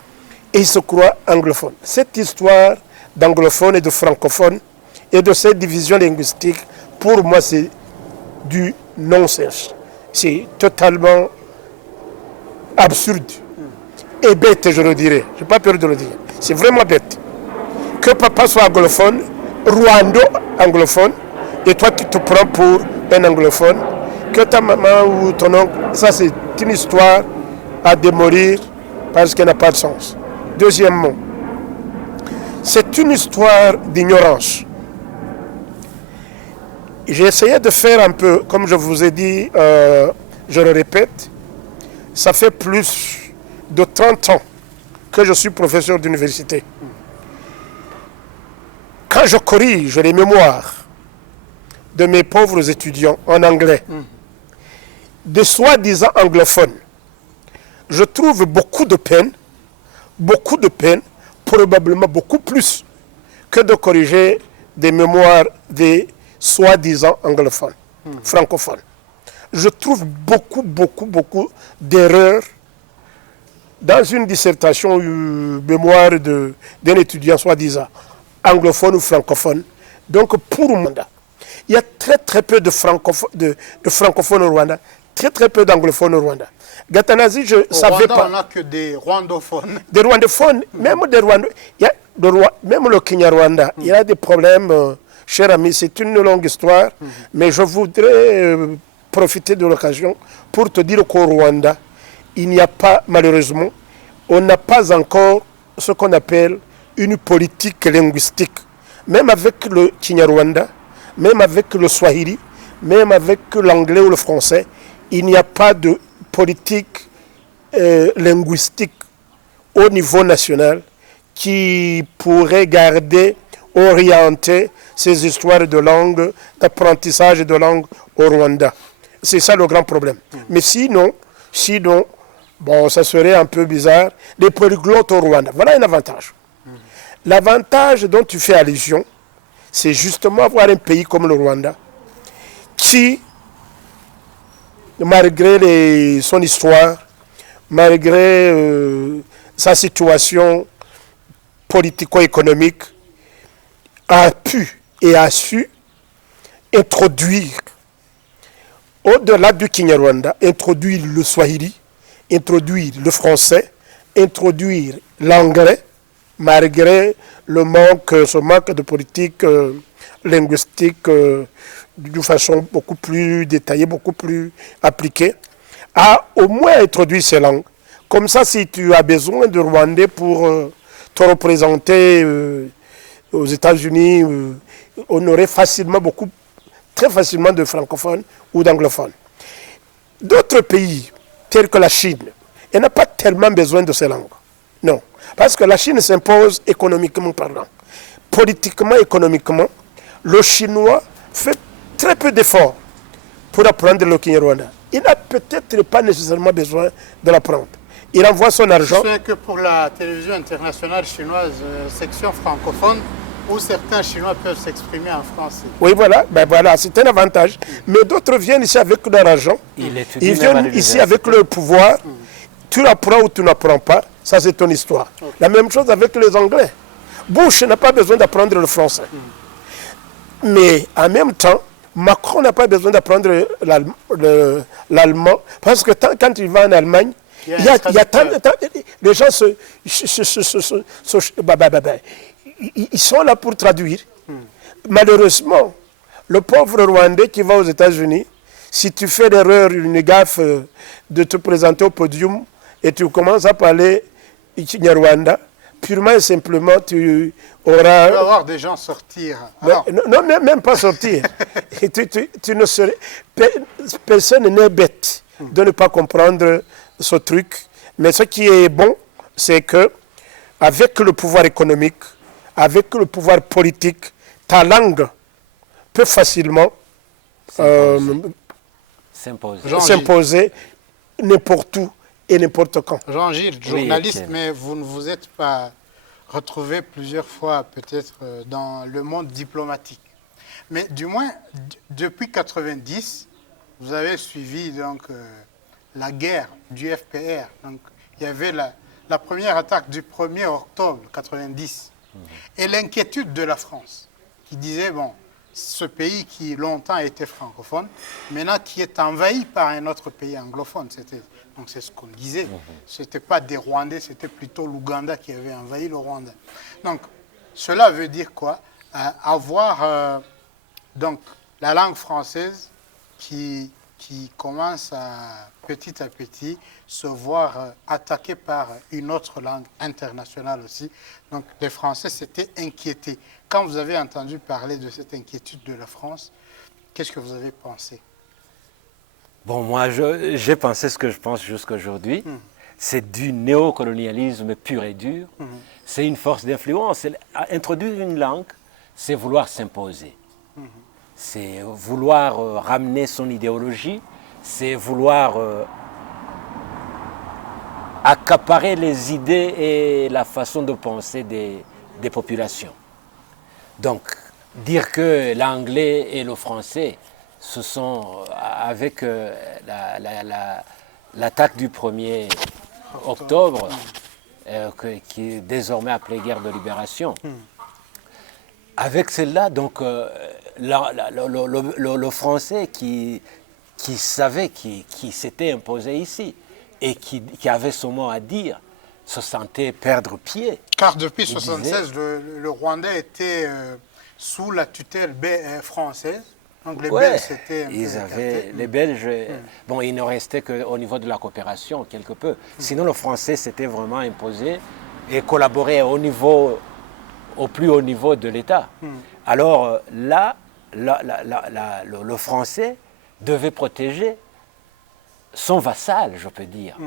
et il se croit anglophone. Cette histoire d'anglophone et de francophone, et de cette division linguistique, pour moi, c'est du non-sens. C'est totalement absurde. Et bête, je le dirais. Je n'ai pas peur de le dire. C'est vraiment bête. Que papa soit anglophone, rwando-anglophone, et toi tu te prends pour un anglophone, que ta maman ou ton oncle, ça c'est une histoire à démolir parce qu'elle n'a pas de sens. Deuxièmement, c'est une histoire d'ignorance. J'ai essayé de faire un peu, comme je vous ai dit, je le répète, ça fait plus de 30 ans que je suis professeur d'université. Quand je corrige les mémoires de mes pauvres étudiants en anglais, de soi-disant anglophones, je trouve beaucoup de peine, probablement beaucoup plus que de corriger des mémoires des soi-disant anglophones, francophones. Je trouve beaucoup d'erreurs dans une dissertation mémoire d'un étudiant soi-disant anglophone ou francophone. Donc pour moi, il y a très peu de francophones au Rwanda, très peu d'anglophones au Rwanda. Gatanazi, je ne savais pas. On n'a que des rwandophones. Des rwandophones, même des rwandophones. Même le Kenya-Rwanda, il y a des problèmes, cher ami, c'est une longue histoire, mais je voudrais profiter de l'occasion pour te dire qu'au Rwanda, il n'y a pas, malheureusement, on n'a pas encore ce qu'on appelle une politique linguistique. Même avec le Kinyarwanda, même avec le Swahili, même avec l'anglais ou le français, il n'y a pas de politique linguistique au niveau national qui pourrait garder, orienter ces histoires de langue, d'apprentissage de langue au Rwanda. C'est ça le grand problème. Mais sinon, bon, ça serait un peu bizarre, les polyglottes au Rwanda. Voilà un avantage. L'avantage dont tu fais allusion, c'est justement avoir un pays comme le Rwanda qui, malgré son histoire, malgré sa situation politico-économique, a pu et a su introduire, au-delà du Kinyarwanda, introduire le Swahili, introduire le français, introduire l'anglais, malgré ce manque de politique linguistique d'une façon beaucoup plus détaillée, beaucoup plus appliquée, a au moins introduit ces langues. Comme ça, si tu as besoin de Rwandais pour te représenter aux États-Unis, on aurait facilement, très facilement de francophones ou d'anglophones. D'autres pays, tels que la Chine, elle n'a pas tellement besoin de ces langues. Non. Parce que la Chine s'impose économiquement parlant. Politiquement, économiquement, le Chinois fait très peu d'efforts pour apprendre le Kinyarwanda. Il n'a peut-être pas nécessairement besoin de l'apprendre. Il envoie son argent. Je sais que pour la télévision internationale chinoise, section francophone, où certains Chinois peuvent s'exprimer en français. Oui, voilà, c'est un avantage. Mais d'autres viennent ici avec leur argent. Ils viennent ici avec leur pouvoir. Tu l'apprends ou tu n'apprends pas, ça c'est ton histoire. Okay. La même chose avec les Anglais. Bush n'a pas besoin d'apprendre le français. Mais en même temps, Macron n'a pas besoin d'apprendre l'allemand. Parce que quand il va en Allemagne, il y a les gens ils sont là pour traduire. Malheureusement, le pauvre Rwandais qui va aux États-Unis, si tu fais l'erreur, une gaffe de te présenter au podium et tu commences à parler Kinyarwanda, purement et simplement, tu auras... Tu vas voir des gens sortir. Non, même pas sortir. tu ne serais... Personne n'est bête de ne pas comprendre ce truc. Mais ce qui est bon, c'est que avec le pouvoir économique, avec le pouvoir politique, ta langue peut facilement s'imposer n'importe où et n'importe quand. Jean-Gilles, journaliste, oui, mais vous ne vous êtes pas retrouvé plusieurs fois peut-être dans le monde diplomatique. Mais du moins, depuis 90, vous avez suivi donc, la guerre du FPR. Donc, il y avait la première attaque du 1er octobre 90 et l'inquiétude de la France qui disait, bon, ce pays qui longtemps était francophone, maintenant qui est envahi par un autre pays anglophone. Donc c'est ce qu'on disait. Ce n'était pas des Rwandais, c'était plutôt l'Ouganda qui avait envahi le Rwanda. Donc cela veut dire quoi? Avoir donc, la langue française qui commence à petit se voir attaquée par une autre langue internationale aussi. Donc les Français s'étaient inquiétés. Quand vous avez entendu parler de cette inquiétude de la France, qu'est-ce que vous avez pensé? Bon, moi, j'ai pensé ce que je pense jusqu'à aujourd'hui. C'est du néocolonialisme pur et dur. C'est une force d'influence. Introduire une langue, c'est vouloir s'imposer. C'est vouloir ramener son idéologie. C'est vouloir accaparer les idées et la façon de penser des populations. Donc, dire que l'anglais et le français, ce sont, avec l'attaque du 1er octobre, qui est désormais appelée guerre de libération, avec celle-là, donc, le français qui savait, qui s'était imposé ici, et qui avait son mot à dire, se sentait perdre pied. Car depuis 1976, le Rwandais était sous la tutelle française. Donc les Belges, c'était... Les Belges, bon, il ne restait qu'au niveau de la coopération, quelque peu. Sinon, le français s'était vraiment imposé et collaborer au plus haut niveau de l'État. Alors là, le français devait protéger son vassal, je peux dire.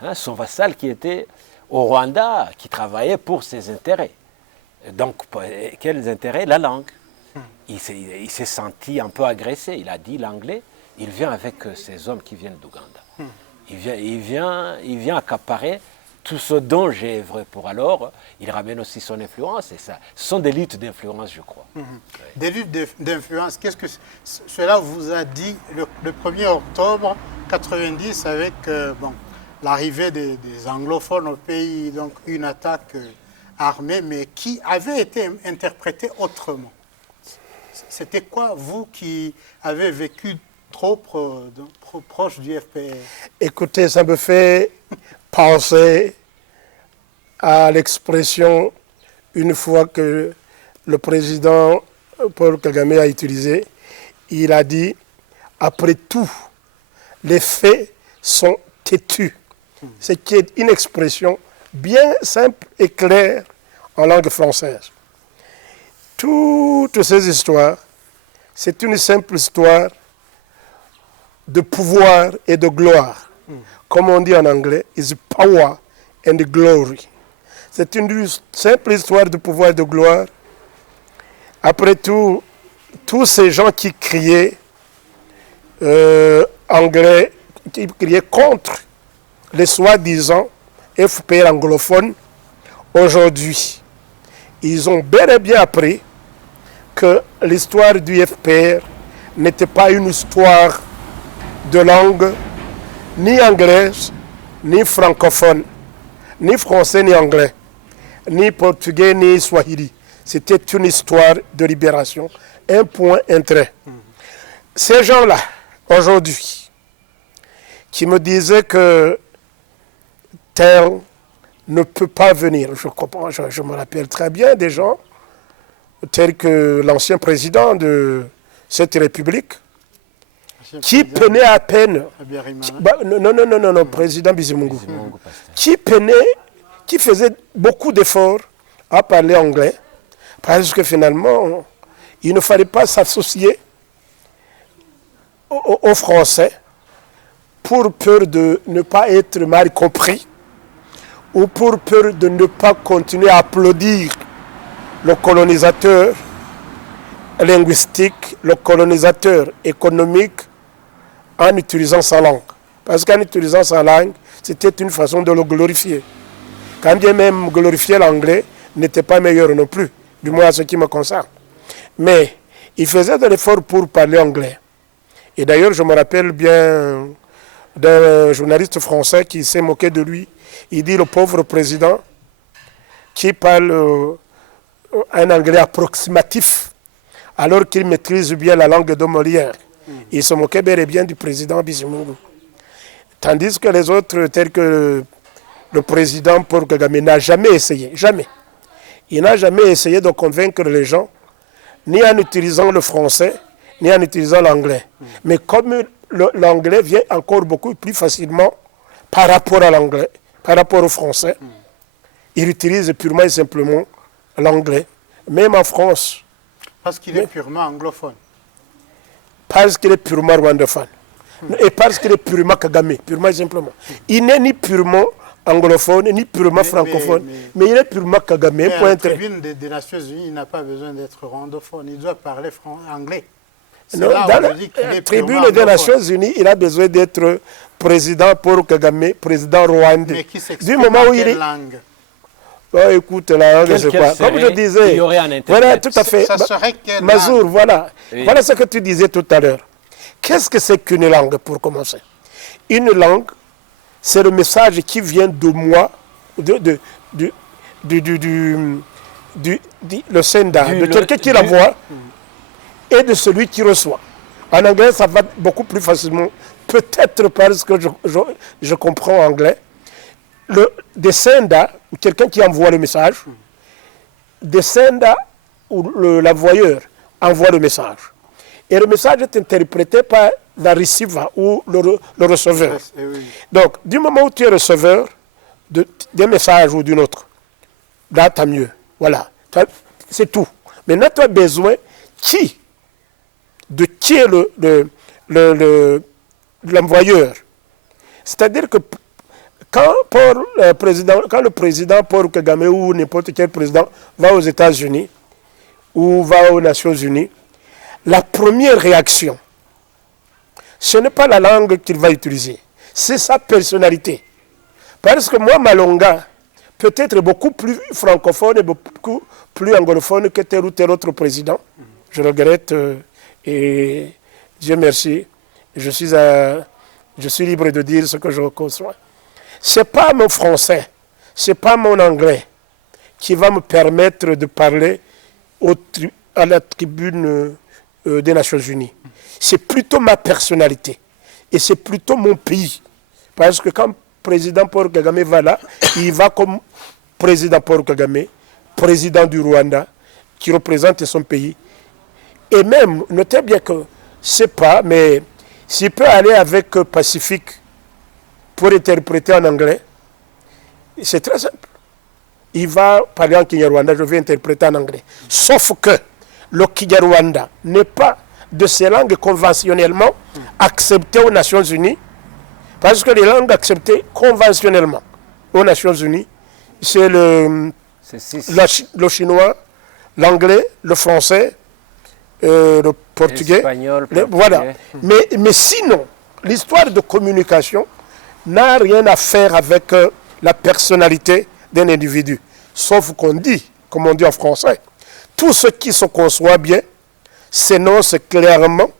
Hein, son vassal qui était au Rwanda, qui travaillait pour ses intérêts. Donc, quels intérêts? La langue. Il s'est senti un peu agressé. Il a dit l'anglais, il vient avec ces hommes qui viennent d'Ouganda. Il vient accaparer tout ce dont j'ai œuvré pour. Alors, il ramène aussi son influence. Et ça, ce sont des luttes d'influence, je crois. Ouais. Des luttes d'influence, qu'est-ce que cela vous a dit le 1er octobre 90 avec l'arrivée des anglophones au pays, donc une attaque armée, mais qui avait été interprétée autrement? C'était quoi, vous qui avez vécu trop proche du FPR? Écoutez, ça me fait penser à l'expression une fois que le président Paul Kagame a utilisé. Il a dit, après tout, les faits sont têtus. C'est une expression bien simple et claire en langue française. Toutes ces histoires, c'est une simple histoire de pouvoir et de gloire. Comme on dit en anglais, is power and glory. C'est une simple histoire de pouvoir et de gloire. Après tout, tous ces gens qui criaient anglais, qui criaient contre les soi-disant FPR anglophones, aujourd'hui, ils ont bel et bien appris que l'histoire du FPR n'était pas une histoire de langue ni anglaise, ni francophone, ni français, ni anglais, ni portugais, ni swahili. C'était une histoire de libération. Un point, un trait. Ces gens-là, aujourd'hui, qui me disaient que tel ne peut pas venir, je comprends, je me rappelle très bien des gens tels que l'ancien président de cette république, qui peinait à peine, non, président Bizimungu, qui faisait beaucoup d'efforts à parler anglais, parce que finalement, il ne fallait pas s'associer aux Français pour peur de ne pas être mal compris ou pour peur de ne pas continuer à applaudir le colonisateur linguistique, le colonisateur économique en utilisant sa langue. Parce qu'en utilisant sa langue, c'était une façon de le glorifier. Quand bien même glorifier l'anglais n'était pas meilleur non plus, du moins à ce qui me concerne. Mais il faisait de l'effort pour parler anglais. Et d'ailleurs, je me rappelle bien d'un journaliste français qui s'est moqué de lui. Il dit le pauvre président qui parle un anglais approximatif alors qu'il maîtrise bien la langue de Molière. Il se moquait bel et bien du président Bizimungu. Tandis que les autres, tels que le président Paul Kagame, n'a jamais essayé, jamais. Il n'a jamais essayé de convaincre les gens, ni en utilisant le français, ni en utilisant l'anglais. Mais comme l'anglais vient encore beaucoup plus facilement par rapport à l'anglais, par rapport au français, il utilise purement et simplement l'anglais. Même en France. Parce qu'il est purement anglophone. Parce qu'il est purement rwandophone. Et parce qu'il est purement Kagame, purement et simplement. Il n'est ni purement anglophone, ni purement francophone, mais il est purement Kagame. Mais à la tribune des Nations Unies, il n'a pas besoin d'être rwandophone, il doit parler anglais. Non, dans la tribune des Nations Unies, il a besoin d'être président Paul Kagame, président rwandais. Mais qui s'exprime dans quelle langue? Oh, écoute, la langue, c'est quoi? Comme je disais, il y aurait un interprète. Voilà, tout à fait. Ça serait quelle Mazour, langue? voilà. Oui. Voilà ce que tu disais tout à l'heure. Qu'est-ce que c'est qu'une langue, pour commencer? Une langue, c'est le message qui vient de moi, le sender, de quelqu'un qui l'envoie et de celui qui reçoit. En anglais, ça va beaucoup plus facilement. Peut-être parce que je comprends anglais. Des sender, quelqu'un qui envoie le message, des sender ou l'envoyeur envoie le message. Et le message est interprété par la receiver ou le receveur. Oui. Donc, du moment où tu es receveur d'un message ou d'une autre, là, tant mieux. Voilà. C'est tout. Maintenant, tu as besoin de qui est l'envoyeur. C'est-à-dire que quand le président Paul Kagame ou n'importe quel président va aux États-Unis ou va aux Nations Unies, la première réaction, ce n'est pas la langue qu'il va utiliser, c'est sa personnalité. Parce que moi, ma langue peut être beaucoup plus francophone et beaucoup plus anglophone que tel ou tel autre président. Je regrette et Dieu merci, je suis libre de dire ce que je conçois. Ce n'est pas mon français, ce n'est pas mon anglais qui va me permettre de parler à la tribune des Nations Unies. C'est plutôt ma personnalité et c'est plutôt mon pays. Parce que quand le président Paul Kagame va là, il va comme président Paul Kagame, président du Rwanda, qui représente son pays. Et même, notez bien que c'est pas, mais s'il peut aller avec Pacifique pour interpréter en anglais, c'est très simple. Il va parler en Kinyarwanda, je vais interpréter en anglais. Sauf que le Kinyarwanda n'est pas de ces langues conventionnellement acceptées aux Nations Unies, parce que les langues acceptées conventionnellement aux Nations Unies, c'est le chinois, l'anglais, le français, le portugais, l'espagnol, voilà. Mais sinon, l'histoire de communication n'a rien à faire avec la personnalité d'un individu. Sauf qu'on dit, comme on dit en français, tout ce qui se conçoit bien s'énonce clairement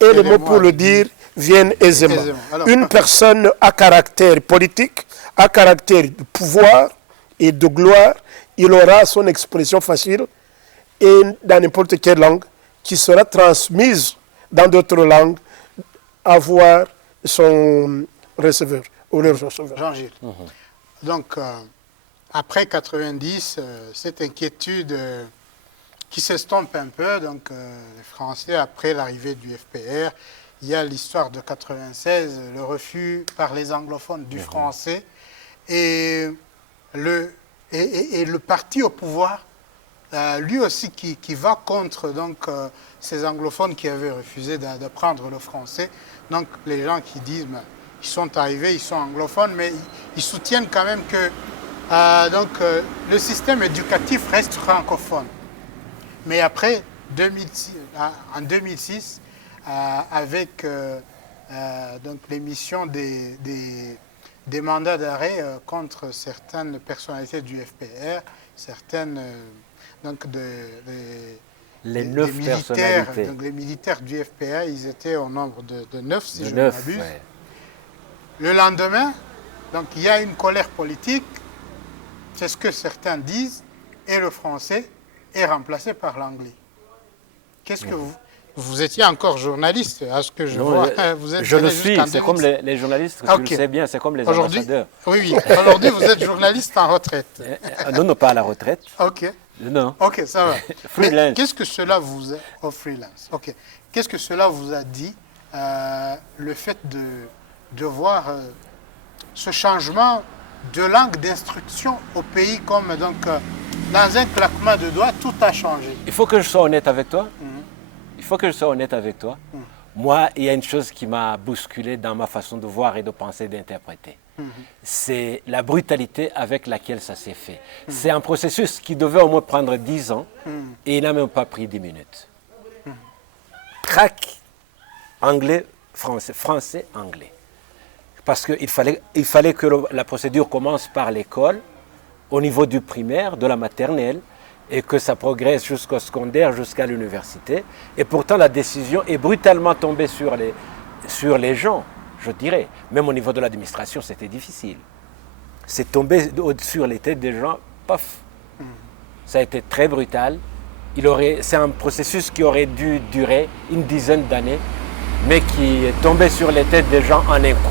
et les mots pour le dire viennent aisément. Alors, une personne à caractère politique, à caractère de pouvoir et de gloire, il aura son expression facile et dans n'importe quelle langue qui sera transmise dans d'autres langues à voir son receveur ou leur receveur. Jean-Gilles. Donc, après 90, cette inquiétude qui s'estompe un peu, donc les Français, après l'arrivée du FPR, il y a l'histoire de 96, le refus par les anglophones du français, et le parti au pouvoir, lui aussi qui va contre donc, ces anglophones qui avaient refusé d'apprendre le français. Donc les gens qui disent, ils sont arrivés, ils sont anglophones, mais ils soutiennent quand même que le système éducatif reste francophone. Mais après, en 2006, avec l'émission des mandats d'arrêt contre certaines personnalités du FPR, certaines les 9 militaires, personnalités. donc les militaires du FPR, ils étaient au nombre de 9, si je ne 9, m'abuse. ouais. Le lendemain, donc, il y a une colère politique, c'est ce que certains disent, et le français est remplacé par l'anglais. Qu'est-ce que vous étiez encore journaliste, à ce que je vois. Vous êtes je le suis, c'est comme les journalistes, tu le sais bien, c'est comme les ambassadeurs. Oui, aujourd'hui vous êtes journaliste en retraite. Non, pas à la retraite. Ok. Non. Ok, ça va. Freelance. Qu'est-ce que cela vous a... Oh, freelance, ok. Qu'est-ce que cela vous a dit, le fait de voir ce changement de langue d'instruction au pays, comme donc, dans un claquement de doigts, tout a changé? Il faut que je sois honnête avec toi. Moi, il y a une chose qui m'a bousculé dans ma façon de voir et de penser, d'interpréter. C'est la brutalité avec laquelle ça s'est fait. C'est un processus qui devait au moins prendre 10 ans et il n'a même pas pris 10 minutes. Trac, anglais, français, français, anglais. Parce qu'il fallait que la procédure commence par l'école, au niveau du primaire, de la maternelle, et que ça progresse jusqu'au secondaire, jusqu'à l'université. Et pourtant, la décision est brutalement tombée sur les gens, je dirais. Même au niveau de l'administration, c'était difficile. C'est tombé sur les têtes des gens, paf. Ça a été très brutal. C'est un processus qui aurait dû durer une dizaine d'années, mais qui est tombé sur les têtes des gens en un coup.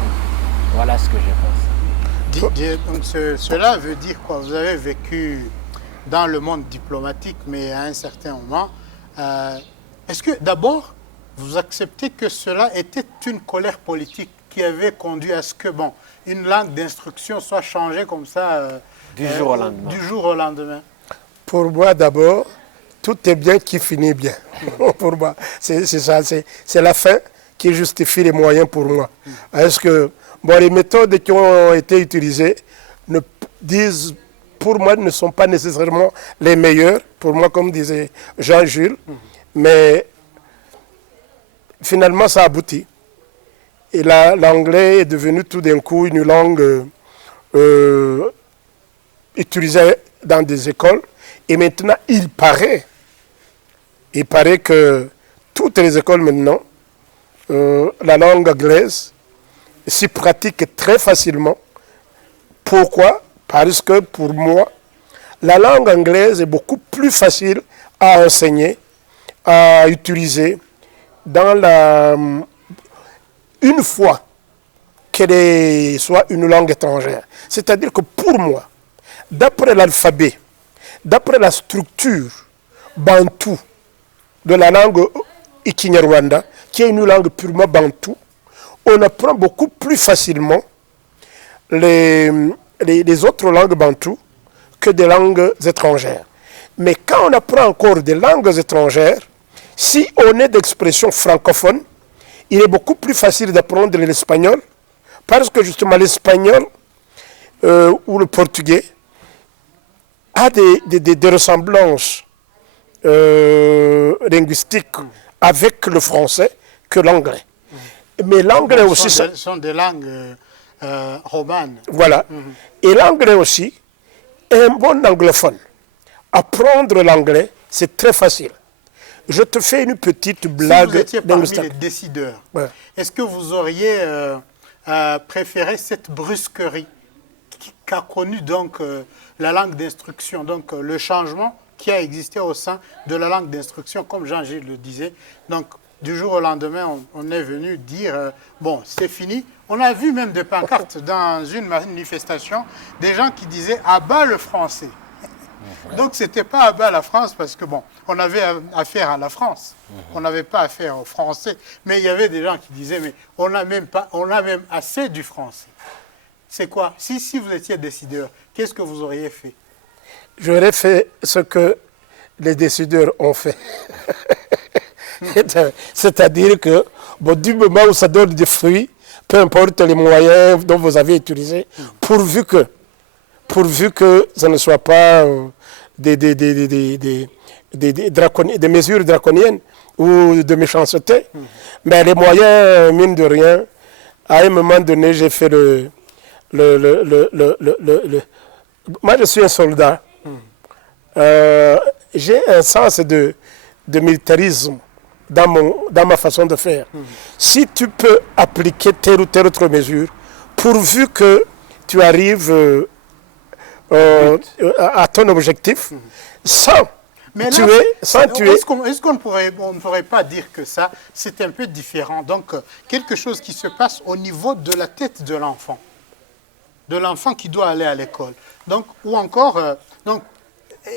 Voilà ce que je pense. Donc cela veut dire quoi? Vous avez vécu dans le monde diplomatique, mais à un certain moment, est-ce que d'abord, vous acceptez que cela était une colère politique qui avait conduit à ce que, une langue d'instruction soit changée comme ça Du jour au lendemain. Du jour au lendemain. Pour moi, d'abord, tout est bien qui finit bien. Pour moi, c'est ça, c'est la fin qui justifie les moyens pour moi. Est-ce que les méthodes qui ont été utilisées pour moi, ne sont pas nécessairement les meilleures, pour moi, comme disait Jean-Jules, mais finalement, ça aboutit. Et l'anglais est devenu tout d'un coup une langue utilisée dans des écoles. Et maintenant, il paraît que toutes les écoles maintenant, la langue anglaise s'y pratique très facilement. Pourquoi? Parce que pour moi, la langue anglaise est beaucoup plus facile à enseigner, à utiliser une fois qu'elle soit une langue étrangère. C'est-à-dire que pour moi, d'après l'alphabet, d'après la structure bantou de la langue Kinyarwanda, qui est une langue purement bantou, on apprend beaucoup plus facilement les autres langues bantoues que des langues étrangères. Mais quand on apprend encore des langues étrangères, si on est d'expression francophone, il est beaucoup plus facile d'apprendre l'espagnol, parce que justement l'espagnol ou le portugais a des ressemblances linguistiques avec le français que l'anglais. Mais l'anglais aussi... Ce sont des langues romanes. Voilà. Et l'anglais aussi, un bon anglophone, apprendre l'anglais, c'est très facile. Je te fais une petite blague. Si vous étiez parmi les décideurs, ouais. Est-ce que vous auriez préféré cette brusquerie qu'a connue donc la langue d'instruction, donc le changement qui a existé au sein de la langue d'instruction, comme Jean-Gilles le disait. Donc, du jour au lendemain, on est venu dire, bon, c'est fini. On a vu même des pancartes dans une manifestation, des gens qui disaient « à bas le français ». Donc, ce n'était pas à bas la France parce que, bon, on avait affaire à la France. On n'avait pas affaire aux Français. Mais il y avait des gens qui disaient, mais on a même assez du français. C'est quoi? Si vous étiez décideur, qu'est-ce que vous auriez fait? J'aurais fait ce que les décideurs ont fait. C'est-à-dire que, bon, du moment où ça donne des fruits, peu importe les moyens dont vous avez utilisés, pourvu que ça ne soit pas des mesures draconiennes ou de méchanceté. Mais les moyens, mine de rien, à un moment donné, j'ai fait moi, je suis un soldat. J'ai un sens de militarisme dans ma façon de faire. Si tu peux appliquer telle ou telle autre mesure, pourvu que tu arrives à ton objectif, sans tuer. Est-ce qu'on ne pourrait pas dire que ça, c'est un peu différent? Donc, quelque chose qui se passe au niveau de la tête de l'enfant qui doit aller à l'école. Donc, ou encore,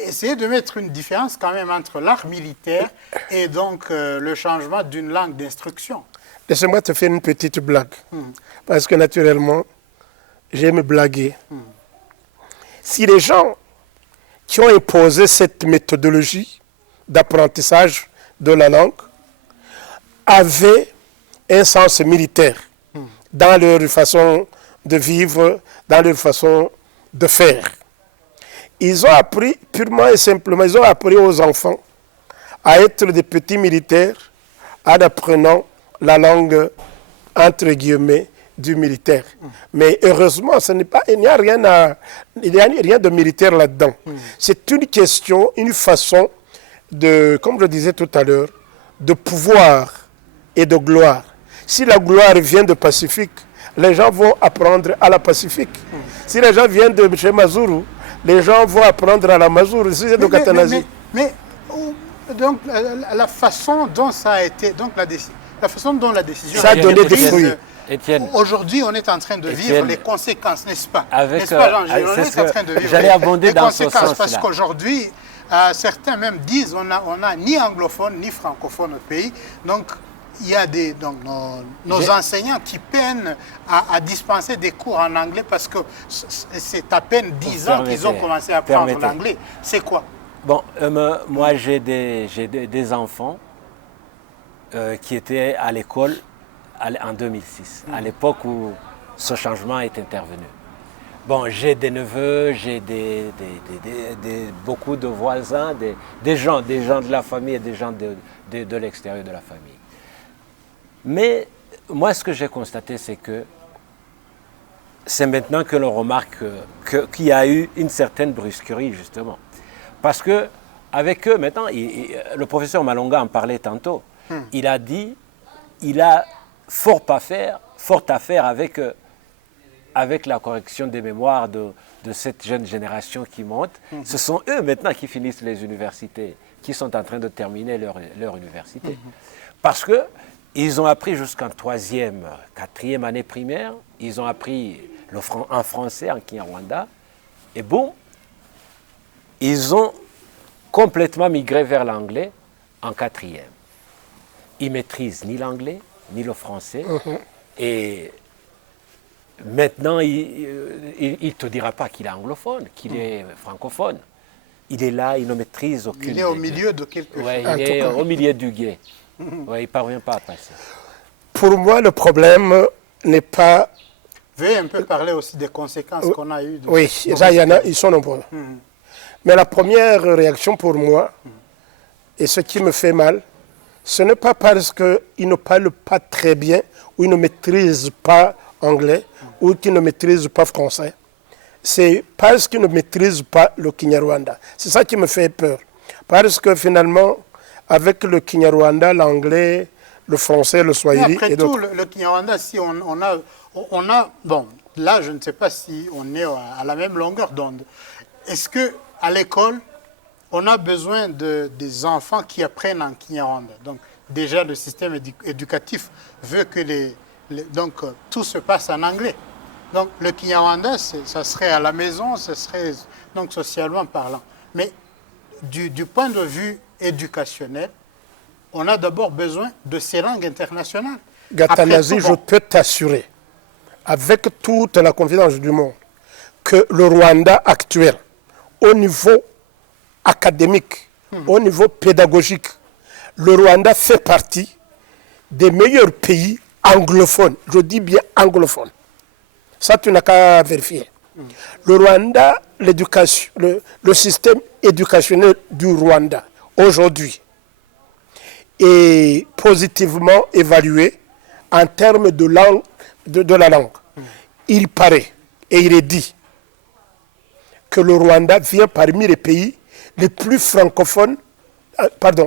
essayer de mettre une différence quand même entre l'art militaire et donc le changement d'une langue d'instruction. Laisse-moi te faire une petite blague. Parce que naturellement, j'aime blaguer. Si les gens qui ont imposé cette méthodologie d'apprentissage de la langue avaient un sens militaire dans leur façon de vivre, dans leur façon de faire, ils ont appris purement et simplement, ils ont appris aux enfants à être des petits militaires en apprenant la langue, entre guillemets, du militaire. Mais heureusement, il n'y a rien de militaire là-dedans. C'est une question, une façon de, comme je disais tout à l'heure, de pouvoir et de gloire. Si la gloire vient de Pacifique, les gens vont apprendre à la Pacifique. Si les gens viennent de chez Mazuru, les gens vont apprendre à la Mazuru. Si c'est de Katanazi. Mais donc, la façon dont ça a été, donc la façon dont la décision ça a donné des fruits. Aujourd'hui, on est en train de vivre les conséquences, n'est-ce pas? N'est-ce pas, Jean-Gilles? On est en train de vivre les conséquences parce qu'aujourd'hui, certains même disent on n'a ni anglophone ni francophone au pays. Donc, il y a donc, nos enseignants qui peinent à dispenser des cours en anglais parce que c'est à peine 10 ans qu'ils ont commencé à apprendre l'anglais. C'est quoi? Bon, moi j'ai des enfants qui étaient à l'école en 2006, à l'époque où ce changement est intervenu. Bon, j'ai des neveux, j'ai beaucoup de voisins, des gens de la famille et des gens de l'extérieur de la famille. Mais moi, ce que j'ai constaté, c'est que c'est maintenant que l'on remarque qu'il y a eu une certaine brusquerie, justement. Parce que avec eux, maintenant, le professeur Malonga en parlait tantôt, il a dit, il a fort à faire avec la correction des mémoires de cette jeune génération qui monte. Ce sont eux maintenant qui finissent les universités, qui sont en train de terminer leur université. Parce qu'ils ont appris jusqu'en 3e, 4e année primaire, ils ont appris en français, en Kinyarwanda, et bon, ils ont complètement migré vers l'anglais en 4e. Ils maîtrisent ni l'anglais, ni le français, et maintenant, il ne te dira pas qu'il est anglophone, qu'il est francophone. Il est là, il ne maîtrise aucune. Il est au milieu de quelque chose. Oui, il est au milieu du guet. Ouais, il ne parvient pas à passer. Pour moi, le problème n'est pas... Veuillez un peu parler aussi des conséquences qu'on a eues. Oui, ça, il y en a, ils sont nombreux. Mais la première réaction pour moi, et ce qui me fait mal, ce n'est pas parce qu'ils ne parlent pas très bien ou ils ne maîtrisent pas anglais ou qu'ils ne maîtrisent pas français. C'est parce qu'ils ne maîtrisent pas le Kinyarwanda. C'est ça qui me fait peur. Parce que finalement, avec le Kinyarwanda, l'anglais, le français, le swahili... Mais après tout, le Kinyarwanda, si on a... Bon, là, je ne sais pas si on est à la même longueur d'onde. Est-ce qu'à l'école, on a besoin des enfants qui apprennent en Kinyarwanda? Donc, déjà, le système éducatif veut que donc, tout se passe en anglais. Donc, le Kinyarwanda, ça serait à la maison, ça serait donc socialement parlant. Mais du point de vue éducationnel, on a d'abord besoin de ces langues internationales. Gatanazi, je peux t'assurer, avec toute la confidence du monde, que le Rwanda actuel, au niveau académique, au niveau pédagogique, le Rwanda fait partie des meilleurs pays anglophones. Je dis bien anglophones. Ça, tu n'as qu'à vérifier. Le Rwanda, l'éducation, le système éducationnel du Rwanda, aujourd'hui, est positivement évalué en termes de langue, de la langue. Il paraît, et il est dit, que le Rwanda vient parmi les pays les plus francophones,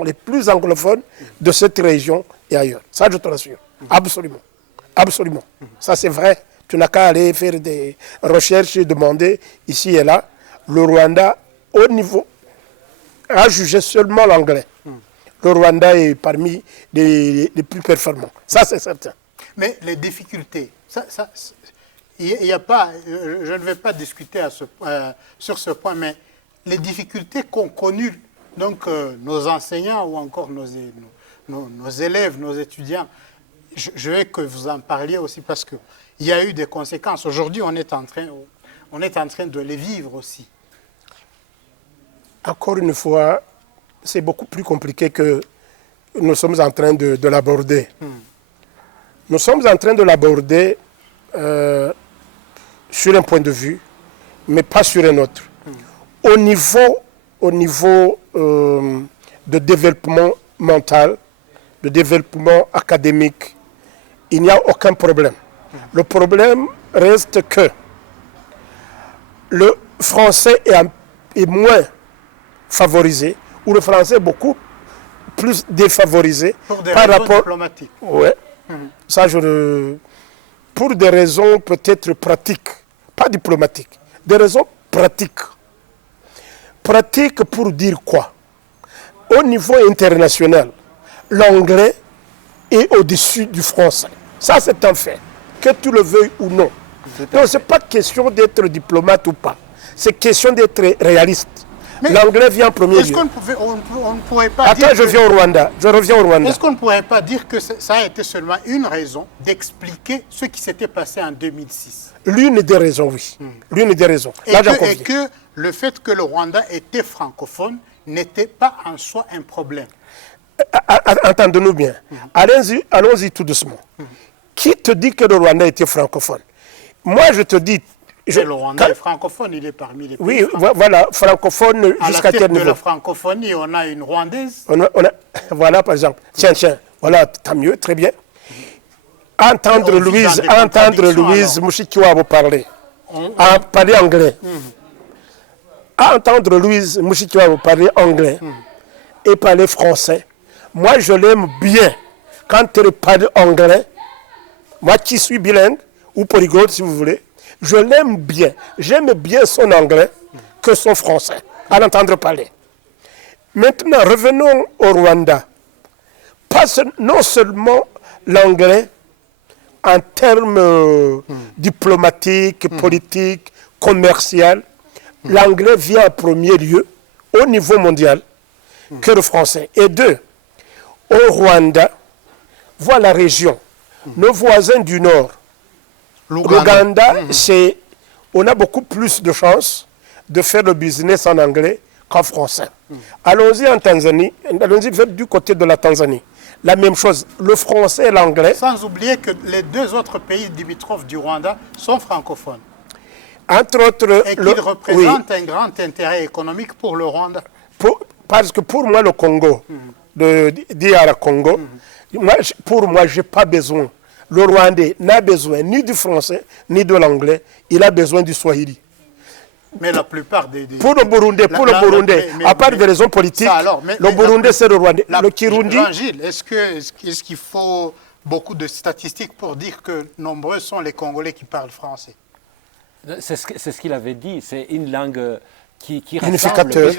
les plus anglophones de cette région et ailleurs. Ça, je te rassure. Absolument. Absolument. Ça, c'est vrai. Tu n'as qu'à aller faire des recherches et demander ici et là. Le Rwanda, au niveau, a jugé seulement l'anglais. Le Rwanda est parmi les plus performants. Ça, c'est certain. Mais les difficultés, il y a pas, je ne vais pas discuter sur ce point, mais les difficultés qu'ont connues donc, nos enseignants ou encore nos élèves, nos étudiants, je veux que vous en parliez aussi parce qu'il y a eu des conséquences. Aujourd'hui, on est en train de les vivre aussi. Encore une fois, c'est beaucoup plus compliqué que nous sommes en train de l'aborder. Nous sommes en train de l'aborder sur un point de vue, mais pas sur un autre. Au niveau de développement mental, de développement académique, il n'y a aucun problème. Le problème reste que le français est moins favorisé, ou le français est beaucoup plus défavorisé pour des par raisons rapport... diplomatiques. Ouais. Ça, pour des raisons peut-être pratiques, pas diplomatiques, des raisons pratiques. Pratiques pour dire quoi? Au niveau international, l'anglais est au-dessus du français. Ça, c'est un fait, que tu le veuilles ou non. Donc, ce n'est pas question d'être diplomate ou pas. C'est question d'être réaliste. L'anglais vient en premier Est-ce lieu. qu'on ne pourrait pas Attends, dire je viens au Rwanda. Je reviens au Rwanda. est-ce qu'on ne pourrait pas dire que ça a été seulement une raison d'expliquer ce qui s'était passé en 2006? L'une des raisons, oui. L'une des raisons. Là, j'en Et conviens. que le fait que le Rwanda était francophone n'était pas en soi un problème. Entendons-nous bien. Allons-y tout doucement. Qui te dit que le Rwanda était francophone? Moi, je te dis... Mais le Rwanda est francophone, il est parmi les pays Oui, francophones. voilà, francophone À la jusqu'à tête quel de niveau? la francophonie, on a une Rwandaise. Voilà, par exemple. Tiens, voilà, tant mieux, très bien. Entendre On vit dans des contradictions, alors. Mushikiwabo parler, parler anglais. Entendre Louise Mushikiwabo parler anglais et parler français. Moi, je l'aime bien. Quand elle parle anglais, moi qui suis bilingue, ou polyglotte si vous voulez, je l'aime bien. J'aime bien son anglais que son français, à l'entendre parler. Maintenant, revenons au Rwanda. Non seulement l'anglais, en termes diplomatiques, politiques, commerciaux, l'anglais vient en premier lieu au niveau mondial que le français. Et deux, au Rwanda, voilà la région. Nos voisins du Nord, l'Ouganda, on a beaucoup plus de chances de faire le business en anglais qu'en français. Allons-y en Tanzanie, allons-y du côté de la Tanzanie. La même chose, le français et l'anglais. Sans oublier que les deux autres pays limitrophes du Rwanda sont francophones. Entre autres, et qu'ils représentent un grand intérêt économique pour le Rwanda. Parce que pour moi, le Congo, DR Congo, pour moi, je n'ai pas besoin. Le Rwandais n'a besoin ni du français, ni de l'anglais. Il a besoin du Swahili. Mais la plupart des... Pour le Burundais, à part des raisons politiques, le Burundais, c'est le Rwandais. Le Kirundi... Jean-Gilles, est-ce qu'il faut beaucoup de statistiques pour dire que nombreux sont les Congolais qui parlent français? C'est ce qu'il avait dit. C'est une langue qui unificateur.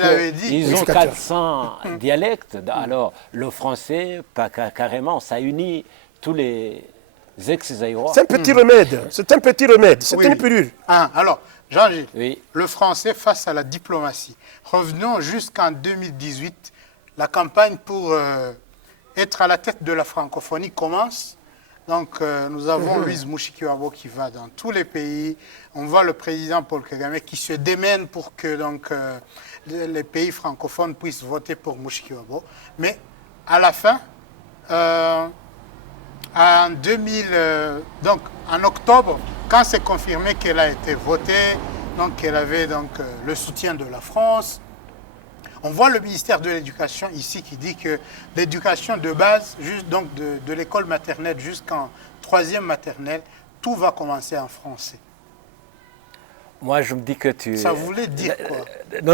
Ils ont 400 dialectes. Alors, le français, pas carrément, ça unit tous les ex-Zaïrois. C'est un petit remède. C'est un petit remède. C'est une pilule. Alors, Jean-Gilles, oui. Le français face à la diplomatie. Revenons jusqu'en 2018. La campagne pour être à la tête de la francophonie commence. Donc, nous avons Louise Mushikiwabo qui va dans tous les pays. On voit le président Paul Kagame qui se démène pour que les pays francophones puissent voter pour Mushikiwabo. Mais à la fin, en octobre, quand c'est confirmé qu'elle a été votée, donc qu'elle avait le soutien de la France, on voit le ministère de l'Éducation ici qui dit que l'éducation de base, donc de l'école maternelle jusqu'en 3e maternelle, tout va commencer en français. Moi, je me dis que tu... Ça voulait dire quoi?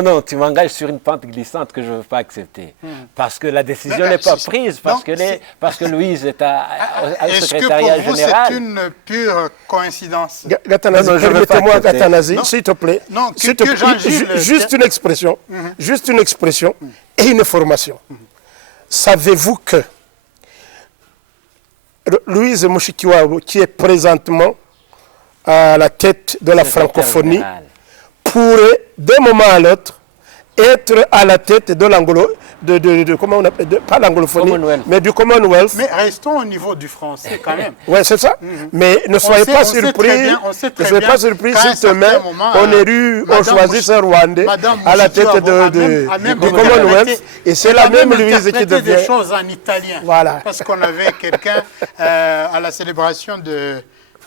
Non, tu m'engages sur une pente glissante que je ne veux pas accepter. Parce que la décision n'est pas prise, parce que Louise est au secrétariat général. Est-ce que pour vous, c'est une pure coïncidence? Permettez-moi, Gatanazi, s'il te plaît. Non, juste une expression. Juste une expression et une information. Savez-vous que Louise Mushikiwabo, qui est présentement à la tête de la francophonie, pourrait, d'un moment à l'autre, être à la tête de l'anglo, comment on appelle, pas l'anglophonie, mais du Commonwealth. Mais restons au niveau du français quand même. Oui, c'est ça. Mais ne soyez pas surpris. Ne soyez pas surpris si demain on choisit un Rwandais à la tête du Commonwealth. Et c'est la même Louise qui devient. Des choses en italien. Voilà. Parce qu'on avait quelqu'un à la célébration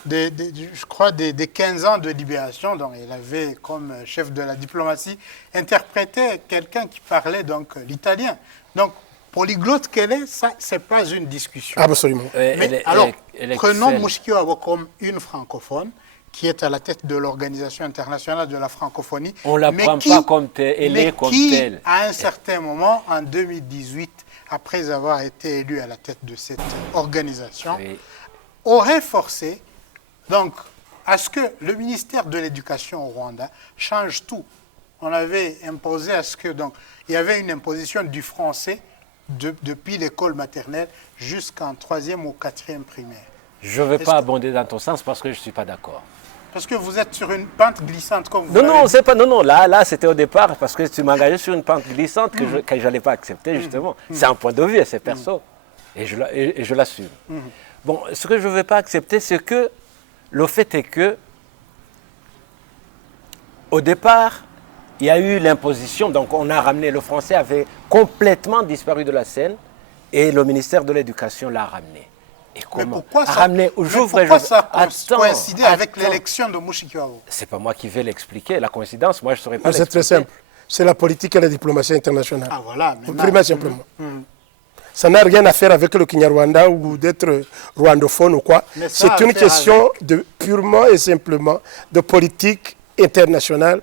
je crois, des 15 ans de libération, donc il avait comme chef de la diplomatie interprété quelqu'un qui parlait donc l'italien. Donc, polyglotte qu'elle est, ça, c'est pas une discussion. Absolument. Mais prenons Mushikiwabo comme une francophone qui est à la tête de l'Organisation internationale de la francophonie. On ne la prend pas comme telle, elle est comme telle. À un certain moment, en 2018, après avoir été élu à la tête de cette organisation, aurait forcé donc à ce que le ministère de l'Éducation au Rwanda change tout. On avait imposé à ce que, donc, il y avait une imposition du français depuis l'école maternelle jusqu'en 3e ou 4e primaire. Je ne vais pas abonder dans ton sens parce que je ne suis pas d'accord. Parce que vous êtes sur une pente glissante, comme vous Non, l'avez non, dit. c'est pas. Non, non, là c'était au départ parce que tu m'engageais sur une pente glissante que je n'allais pas accepter, justement. C'est un point de vue, c'est perso. Et je l'assume. Bon, ce que je ne veux pas accepter, c'est que le fait est que, au départ, il y a eu l'imposition, donc on a ramené, le français avait complètement disparu de la scène et le ministère de l'Éducation l'a ramené. Et Mais comment pourquoi ça, ramener coïncidait avec l'élection de Mushikiwabo? C'est pas moi qui vais l'expliquer, la coïncidence, moi je ne saurais pas C'est très l'expliquer. simple. C'est la politique et la diplomatie internationale. Ah voilà, maintenant. Primaire simplement. Ça n'a rien à faire avec le Kinyarwanda ou d'être rwandophone ou quoi. Mais ça C'est a une fait question de purement et simplement de politique internationale,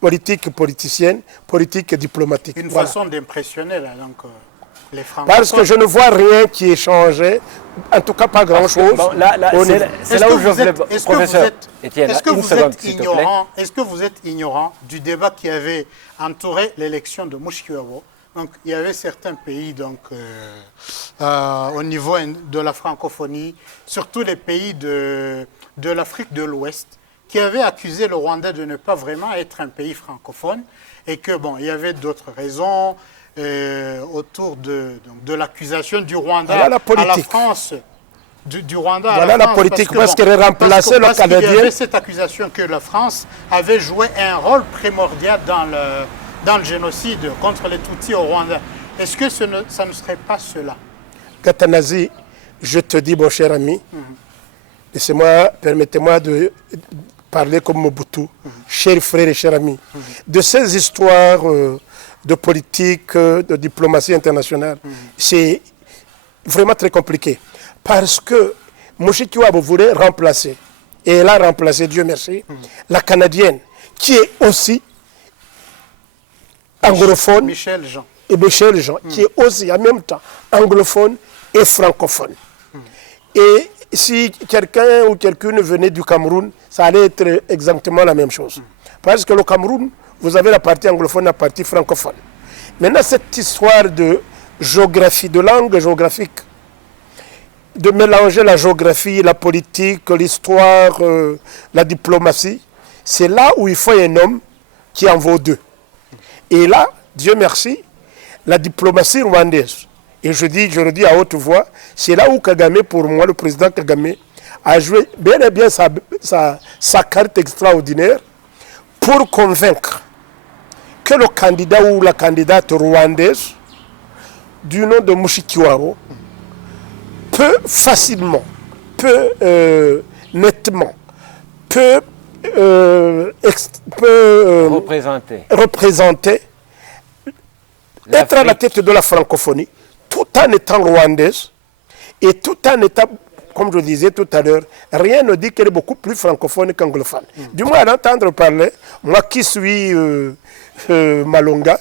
politique politicienne, politique diplomatique. Une Voilà. façon d'impressionner là, donc, les francophones. Parce que je ne vois rien qui ait changé, en tout cas pas grand-chose. Bon, là, au c'est niveau- c'est là où je voulais... Est-ce que vous Professeur, êtes, Étienne, est-ce que une vous seconde, êtes s'il te plaît. ignorant, est-ce que vous êtes ignorant du débat qui avait entouré l'élection de Mushikiwabo? Donc, il y avait certains pays donc, au niveau de la francophonie, surtout les pays de l'Afrique de l'Ouest, qui avaient accusé le Rwanda de ne pas vraiment être un pays francophone et que, bon, il y avait d'autres raisons autour de l'accusation du Rwanda Voilà la à la politique. France. Du Rwanda à Voilà la la France, politique, parce qu'elle a remplacé le parce qu'il y Canadien. avait cette accusation que la France avait joué un rôle primordial dans le génocide contre les Tutsis au Rwanda. Est-ce que ça ne serait pas cela? Gatanazi, je te dis, mon cher ami, permettez-moi de parler comme Mobutu, cher frère et cher ami, de ces histoires de politique, de diplomatie internationale. C'est vraiment très compliqué. Parce que Mushikiwabo voulait remplacer, et elle a remplacé, Dieu merci, la Canadienne, qui est aussi anglophone, Michel Jean. et Michel Jean, qui est aussi en même temps anglophone et francophone. Et si quelqu'un ou quelqu'une venait du Cameroun, ça allait être exactement la même chose. Parce que le Cameroun, vous avez la partie anglophone et la partie francophone. Maintenant, cette histoire de géographie, de langue géographique, de mélanger la géographie, la politique, l'histoire, la diplomatie, c'est là où il faut un homme qui en vaut deux. Et là, Dieu merci, la diplomatie rwandaise, et je le dis à haute voix, c'est là où Kagame, pour moi, le président Kagame, a joué bien et bien sa carte extraordinaire pour convaincre que le candidat ou la candidate rwandaise du nom de Mushikiwabo peut facilement, peut nettement, peut représenter, être à la tête de la francophonie, tout en étant rwandaise et tout en étant, comme je disais tout à l'heure, rien ne dit qu'elle est beaucoup plus francophone qu'anglophone. Du moins, à l'entendre parler, moi qui suis malonga,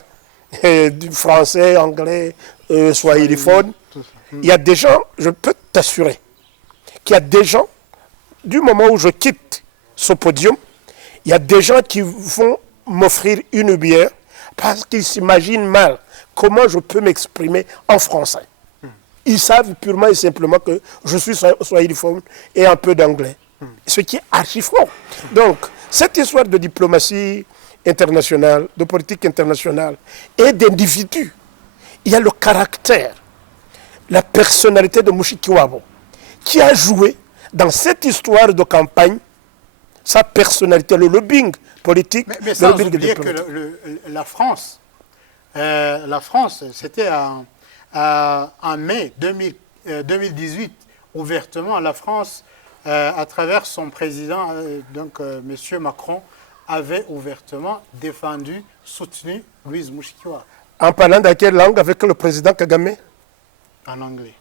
du français, anglais, swahiliphone, il y a des gens, je peux t'assurer, qu'il y a des gens, du moment où je quitte ce podium, il y a des gens qui vont m'offrir une bière parce qu'ils s'imaginent mal comment je peux m'exprimer en français. Ils savent purement et simplement que je suis swahiliphone et un peu d'anglais. Ce qui est archi faux. Donc, cette histoire de diplomatie internationale, de politique internationale et d'individus, il y a le caractère, la personnalité de Mushikiwabo qui a joué dans cette histoire de campagne sa personnalité, le lobbying politique. Mais sans oublier que la France, c'était en mai 2018, ouvertement, la France, à travers son président, M. Macron, avait ouvertement défendu, soutenu Louise Mushikiwabo. En parlant de quelle langue avec le président Kagame? En anglais.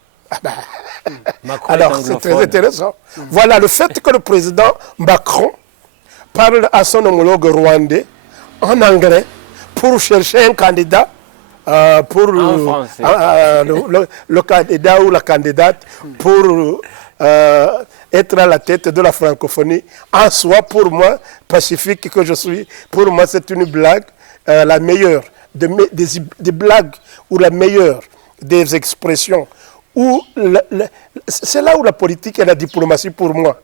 Alors, c'est très intéressant. Voilà, le fait que le président Macron parle à son homologue rwandais en anglais pour chercher un candidat pour le candidat ou la candidate pour être à la tête de la francophonie. En soi, pour moi, pacifique que je suis, pour moi, c'est une blague, la meilleure des blagues ou la meilleure des expressions. C'est là où la politique et la diplomatie, pour moi,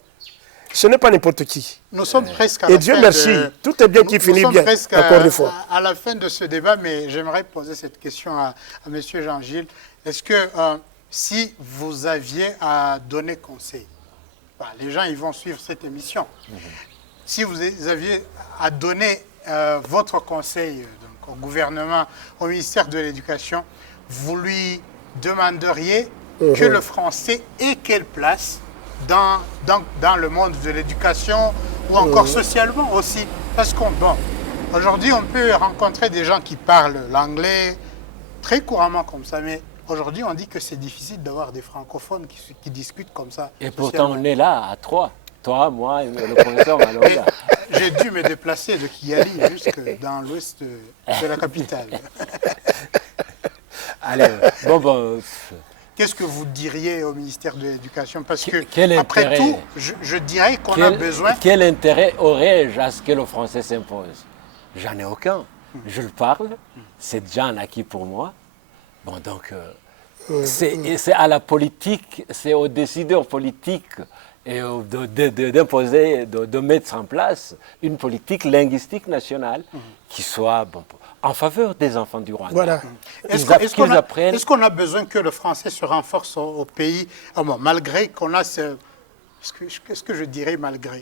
Ce n'est pas n'importe qui. Nous sommes presque à Et la Dieu fin merci, tout est bien qui finit bien, encore une fois. à la fin de ce débat, mais j'aimerais poser cette question à M. Jean-Gilles. Est-ce que si vous aviez à donner conseil, les gens ils vont suivre cette émission, si vous aviez à donner votre conseil donc, au gouvernement, au ministère de l'Éducation, vous lui demanderiez que le français ait quelle place dans le monde de l'éducation ou encore socialement aussi. Parce aujourd'hui, on peut rencontrer des gens qui parlent l'anglais très couramment comme ça, mais aujourd'hui, on dit que c'est difficile d'avoir des francophones qui discutent comme ça. Et pourtant, on est là à 3. Toi, moi et le professeur Malonga. J'ai dû me déplacer de Kigali jusque dans l'ouest de la capitale. Allez, bon. Qu'est-ce que vous diriez au ministère de l'Éducation? Parce que, quel après intérêt, tout, je dirais qu'on a besoin... Quel intérêt aurais-je à ce que le français s'impose? J'en ai aucun. Je le parle, c'est déjà un acquis pour moi. Bon, donc, c'est à la politique, c'est aux décideurs politiques et d'imposer, de mettre en place une politique linguistique nationale qui soit en faveur des enfants du Rwanda. Voilà. Est-ce qu'on a besoin que le français se renforce au pays, malgré qu'on a qu'est-ce que je dirais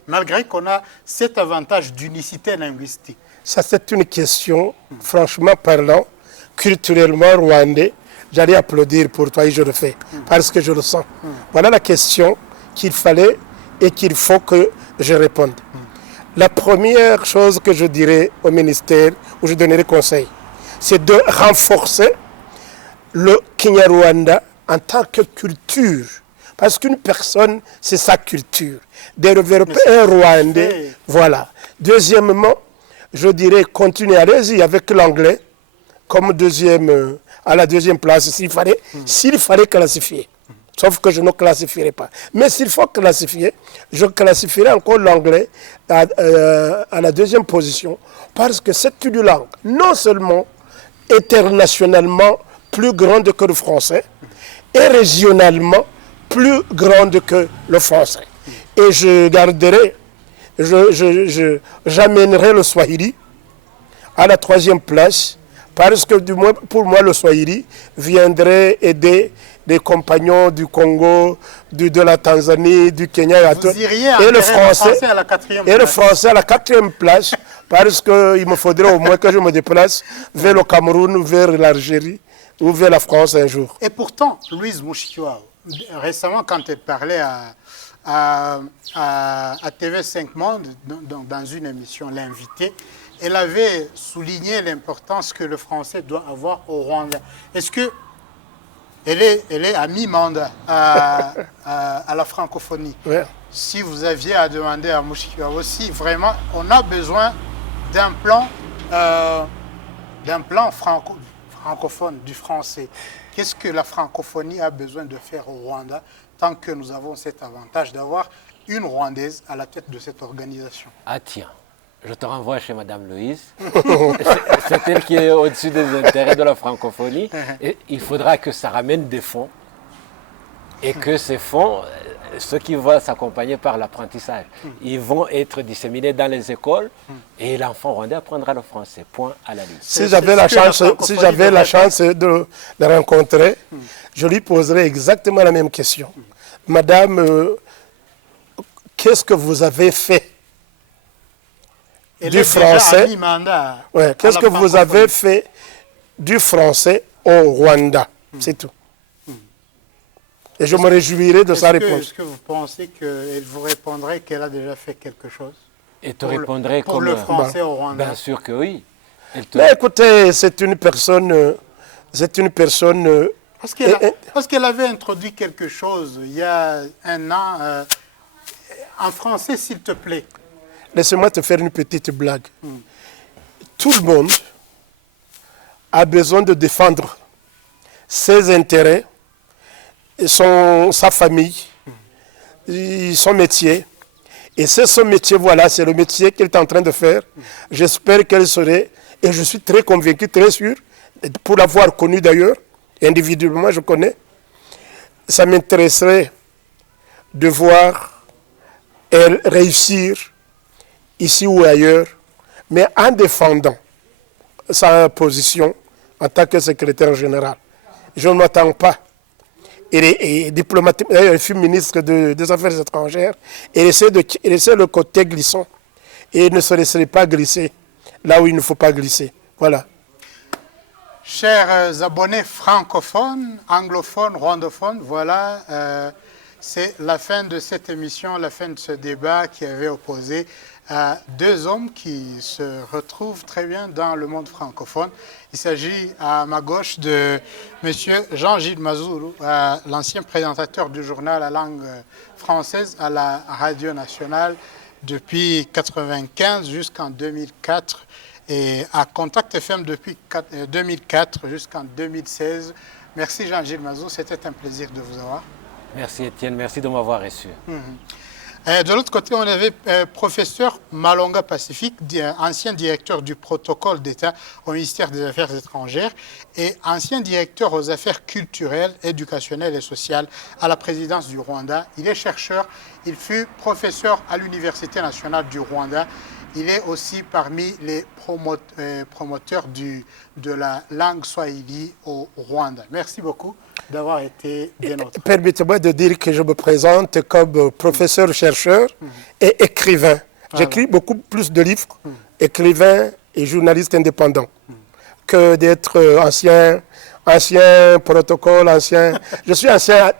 malgré qu'on a cet avantage d'unicité linguistique? Ça, c'est une question, franchement parlant, culturellement rwandais. J'allais applaudir pour toi et je le fais, parce que je le sens. Voilà la question qu'il fallait et qu'il faut que je réponde. La première chose que je dirais au ministère, où je donnerai conseil, c'est de renforcer le Kinyarwanda en tant que culture. Parce qu'une personne, c'est sa culture. Développer un Rwandais, voilà. Deuxièmement, je dirais continuer, allez-y avec l'anglais comme à la deuxième place s'il fallait classifier. Sauf que je ne classifierai pas. Mais s'il faut classifier, je classifierai encore l'anglais à la deuxième position parce que c'est une langue non seulement internationalement plus grande que le français et régionalement plus grande que le français. Et je garderai, j'amènerai le Swahili à la troisième place parce que du moins, pour moi, le Swahili viendrait aider des compagnons du Congo, de la Tanzanie, du Kenya et le français à la quatrième place. Et le français à la quatrième place, parce qu'il me faudrait au moins que je me déplace vers le Cameroun, vers l'Algérie ou vers la France un jour. Et pourtant, Louise Mushikiwabo, récemment, quand elle parlait à TV5 Monde, dans une émission, l'invité, elle avait souligné l'importance que le français doit avoir au Rwanda. Est-ce que elle est à mi-mandat à la francophonie. Ouais. Si vous aviez à demander à Mushikiwabo aussi, vraiment, on a besoin d'un plan francophone, du français. Qu'est-ce que la francophonie a besoin de faire au Rwanda tant que nous avons cet avantage d'avoir une Rwandaise à la tête de cette organisation? Ah tiens, je te renvoie chez Madame Louise. C'est elle qui est au-dessus des intérêts de la francophonie. Et il faudra que ça ramène des fonds. Et que ces fonds, ceux qui vont s'accompagner par l'apprentissage, ils vont être disséminés dans les écoles et l'enfant rwandais apprendra le français. Point à la ligne. Si j'avais la chance de le rencontrer, je lui poserais exactement la même question. Madame, qu'est-ce que vous avez fait du français? Qu'est-ce que vous avez fait du français au Rwanda? C'est tout. Et je me réjouirai de sa réponse. Est-ce que vous pensez qu'elle vous répondrait qu'elle a déjà fait quelque chose? Et te répondrait pour le français au Rwanda? Bien sûr que oui. Mais écoutez, c'est une personne... Parce qu'elle avait introduit quelque chose il y a un an. En français, s'il te plaît. Laissez-moi te faire une petite blague. Tout le monde a besoin de défendre ses intérêts, sa famille, son métier. Et c'est ce métier, voilà, c'est le métier qu'elle est en train de faire. J'espère qu'elle serait, et je suis très convaincu, très sûr, pour l'avoir connue d'ailleurs, individuellement je connais, ça m'intéresserait de voir et réussir ici ou ailleurs, mais en défendant sa position en tant que secrétaire général. Je ne m'attends pas. Il est diplomate, il fut ministre des Affaires étrangères, et il essaie le côté glissant. Et il ne se laisserait pas glisser là où il ne faut pas glisser. Voilà. Chers abonnés francophones, anglophones, rwandophones, voilà, c'est la fin de cette émission, la fin de ce débat qui avait opposé deux hommes qui se retrouvent très bien dans le monde francophone. Il s'agit à ma gauche de M. Jean-Gilles Mazuru, l'ancien présentateur du journal à langue française à la Radio Nationale depuis 1995 jusqu'en 2004 et à Contact FM depuis 2004 jusqu'en 2016. Merci Jean-Gilles Mazuru, c'était un plaisir de vous avoir. Merci Étienne, merci de m'avoir reçu. De l'autre côté, on avait professeur Malonga Pacifique, ancien directeur du protocole d'État au ministère des Affaires étrangères et ancien directeur aux affaires culturelles, éducationnelles et sociales à la présidence du Rwanda. Il est chercheur, il fut professeur à l'Université nationale du Rwanda. Il est aussi parmi les promoteurs de la langue swahili au Rwanda. Merci beaucoup d'avoir été des nôtres. Permettez-moi de dire que je me présente comme professeur-chercheur et écrivain. J'écris beaucoup plus de livres, écrivain et journaliste indépendant, que d'être ancien protocole, ancien... Je suis ancien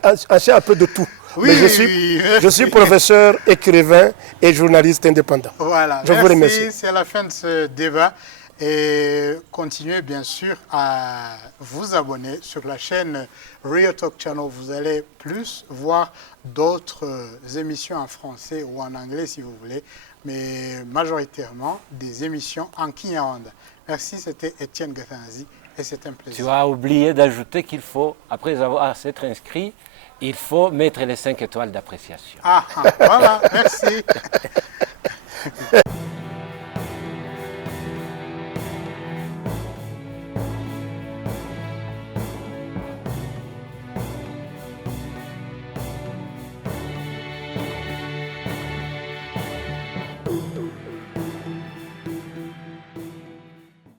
un peu de tout. Oui, mais je suis oui. professeur, écrivain et journaliste indépendant. Voilà, je vous remercie. C'est la fin de ce débat. Et continuez bien sûr à vous abonner sur la chaîne Rio Talk Channel. Vous allez plus voir d'autres émissions en français ou en anglais si vous voulez, mais majoritairement des émissions en Kinyarwanda. Merci, c'était Étienne Gatanzi et c'est un plaisir. Tu as oublié d'ajouter qu'il faut, après avoir s'être inscrit, il faut mettre les 5 étoiles d'appréciation. Ah, voilà, merci.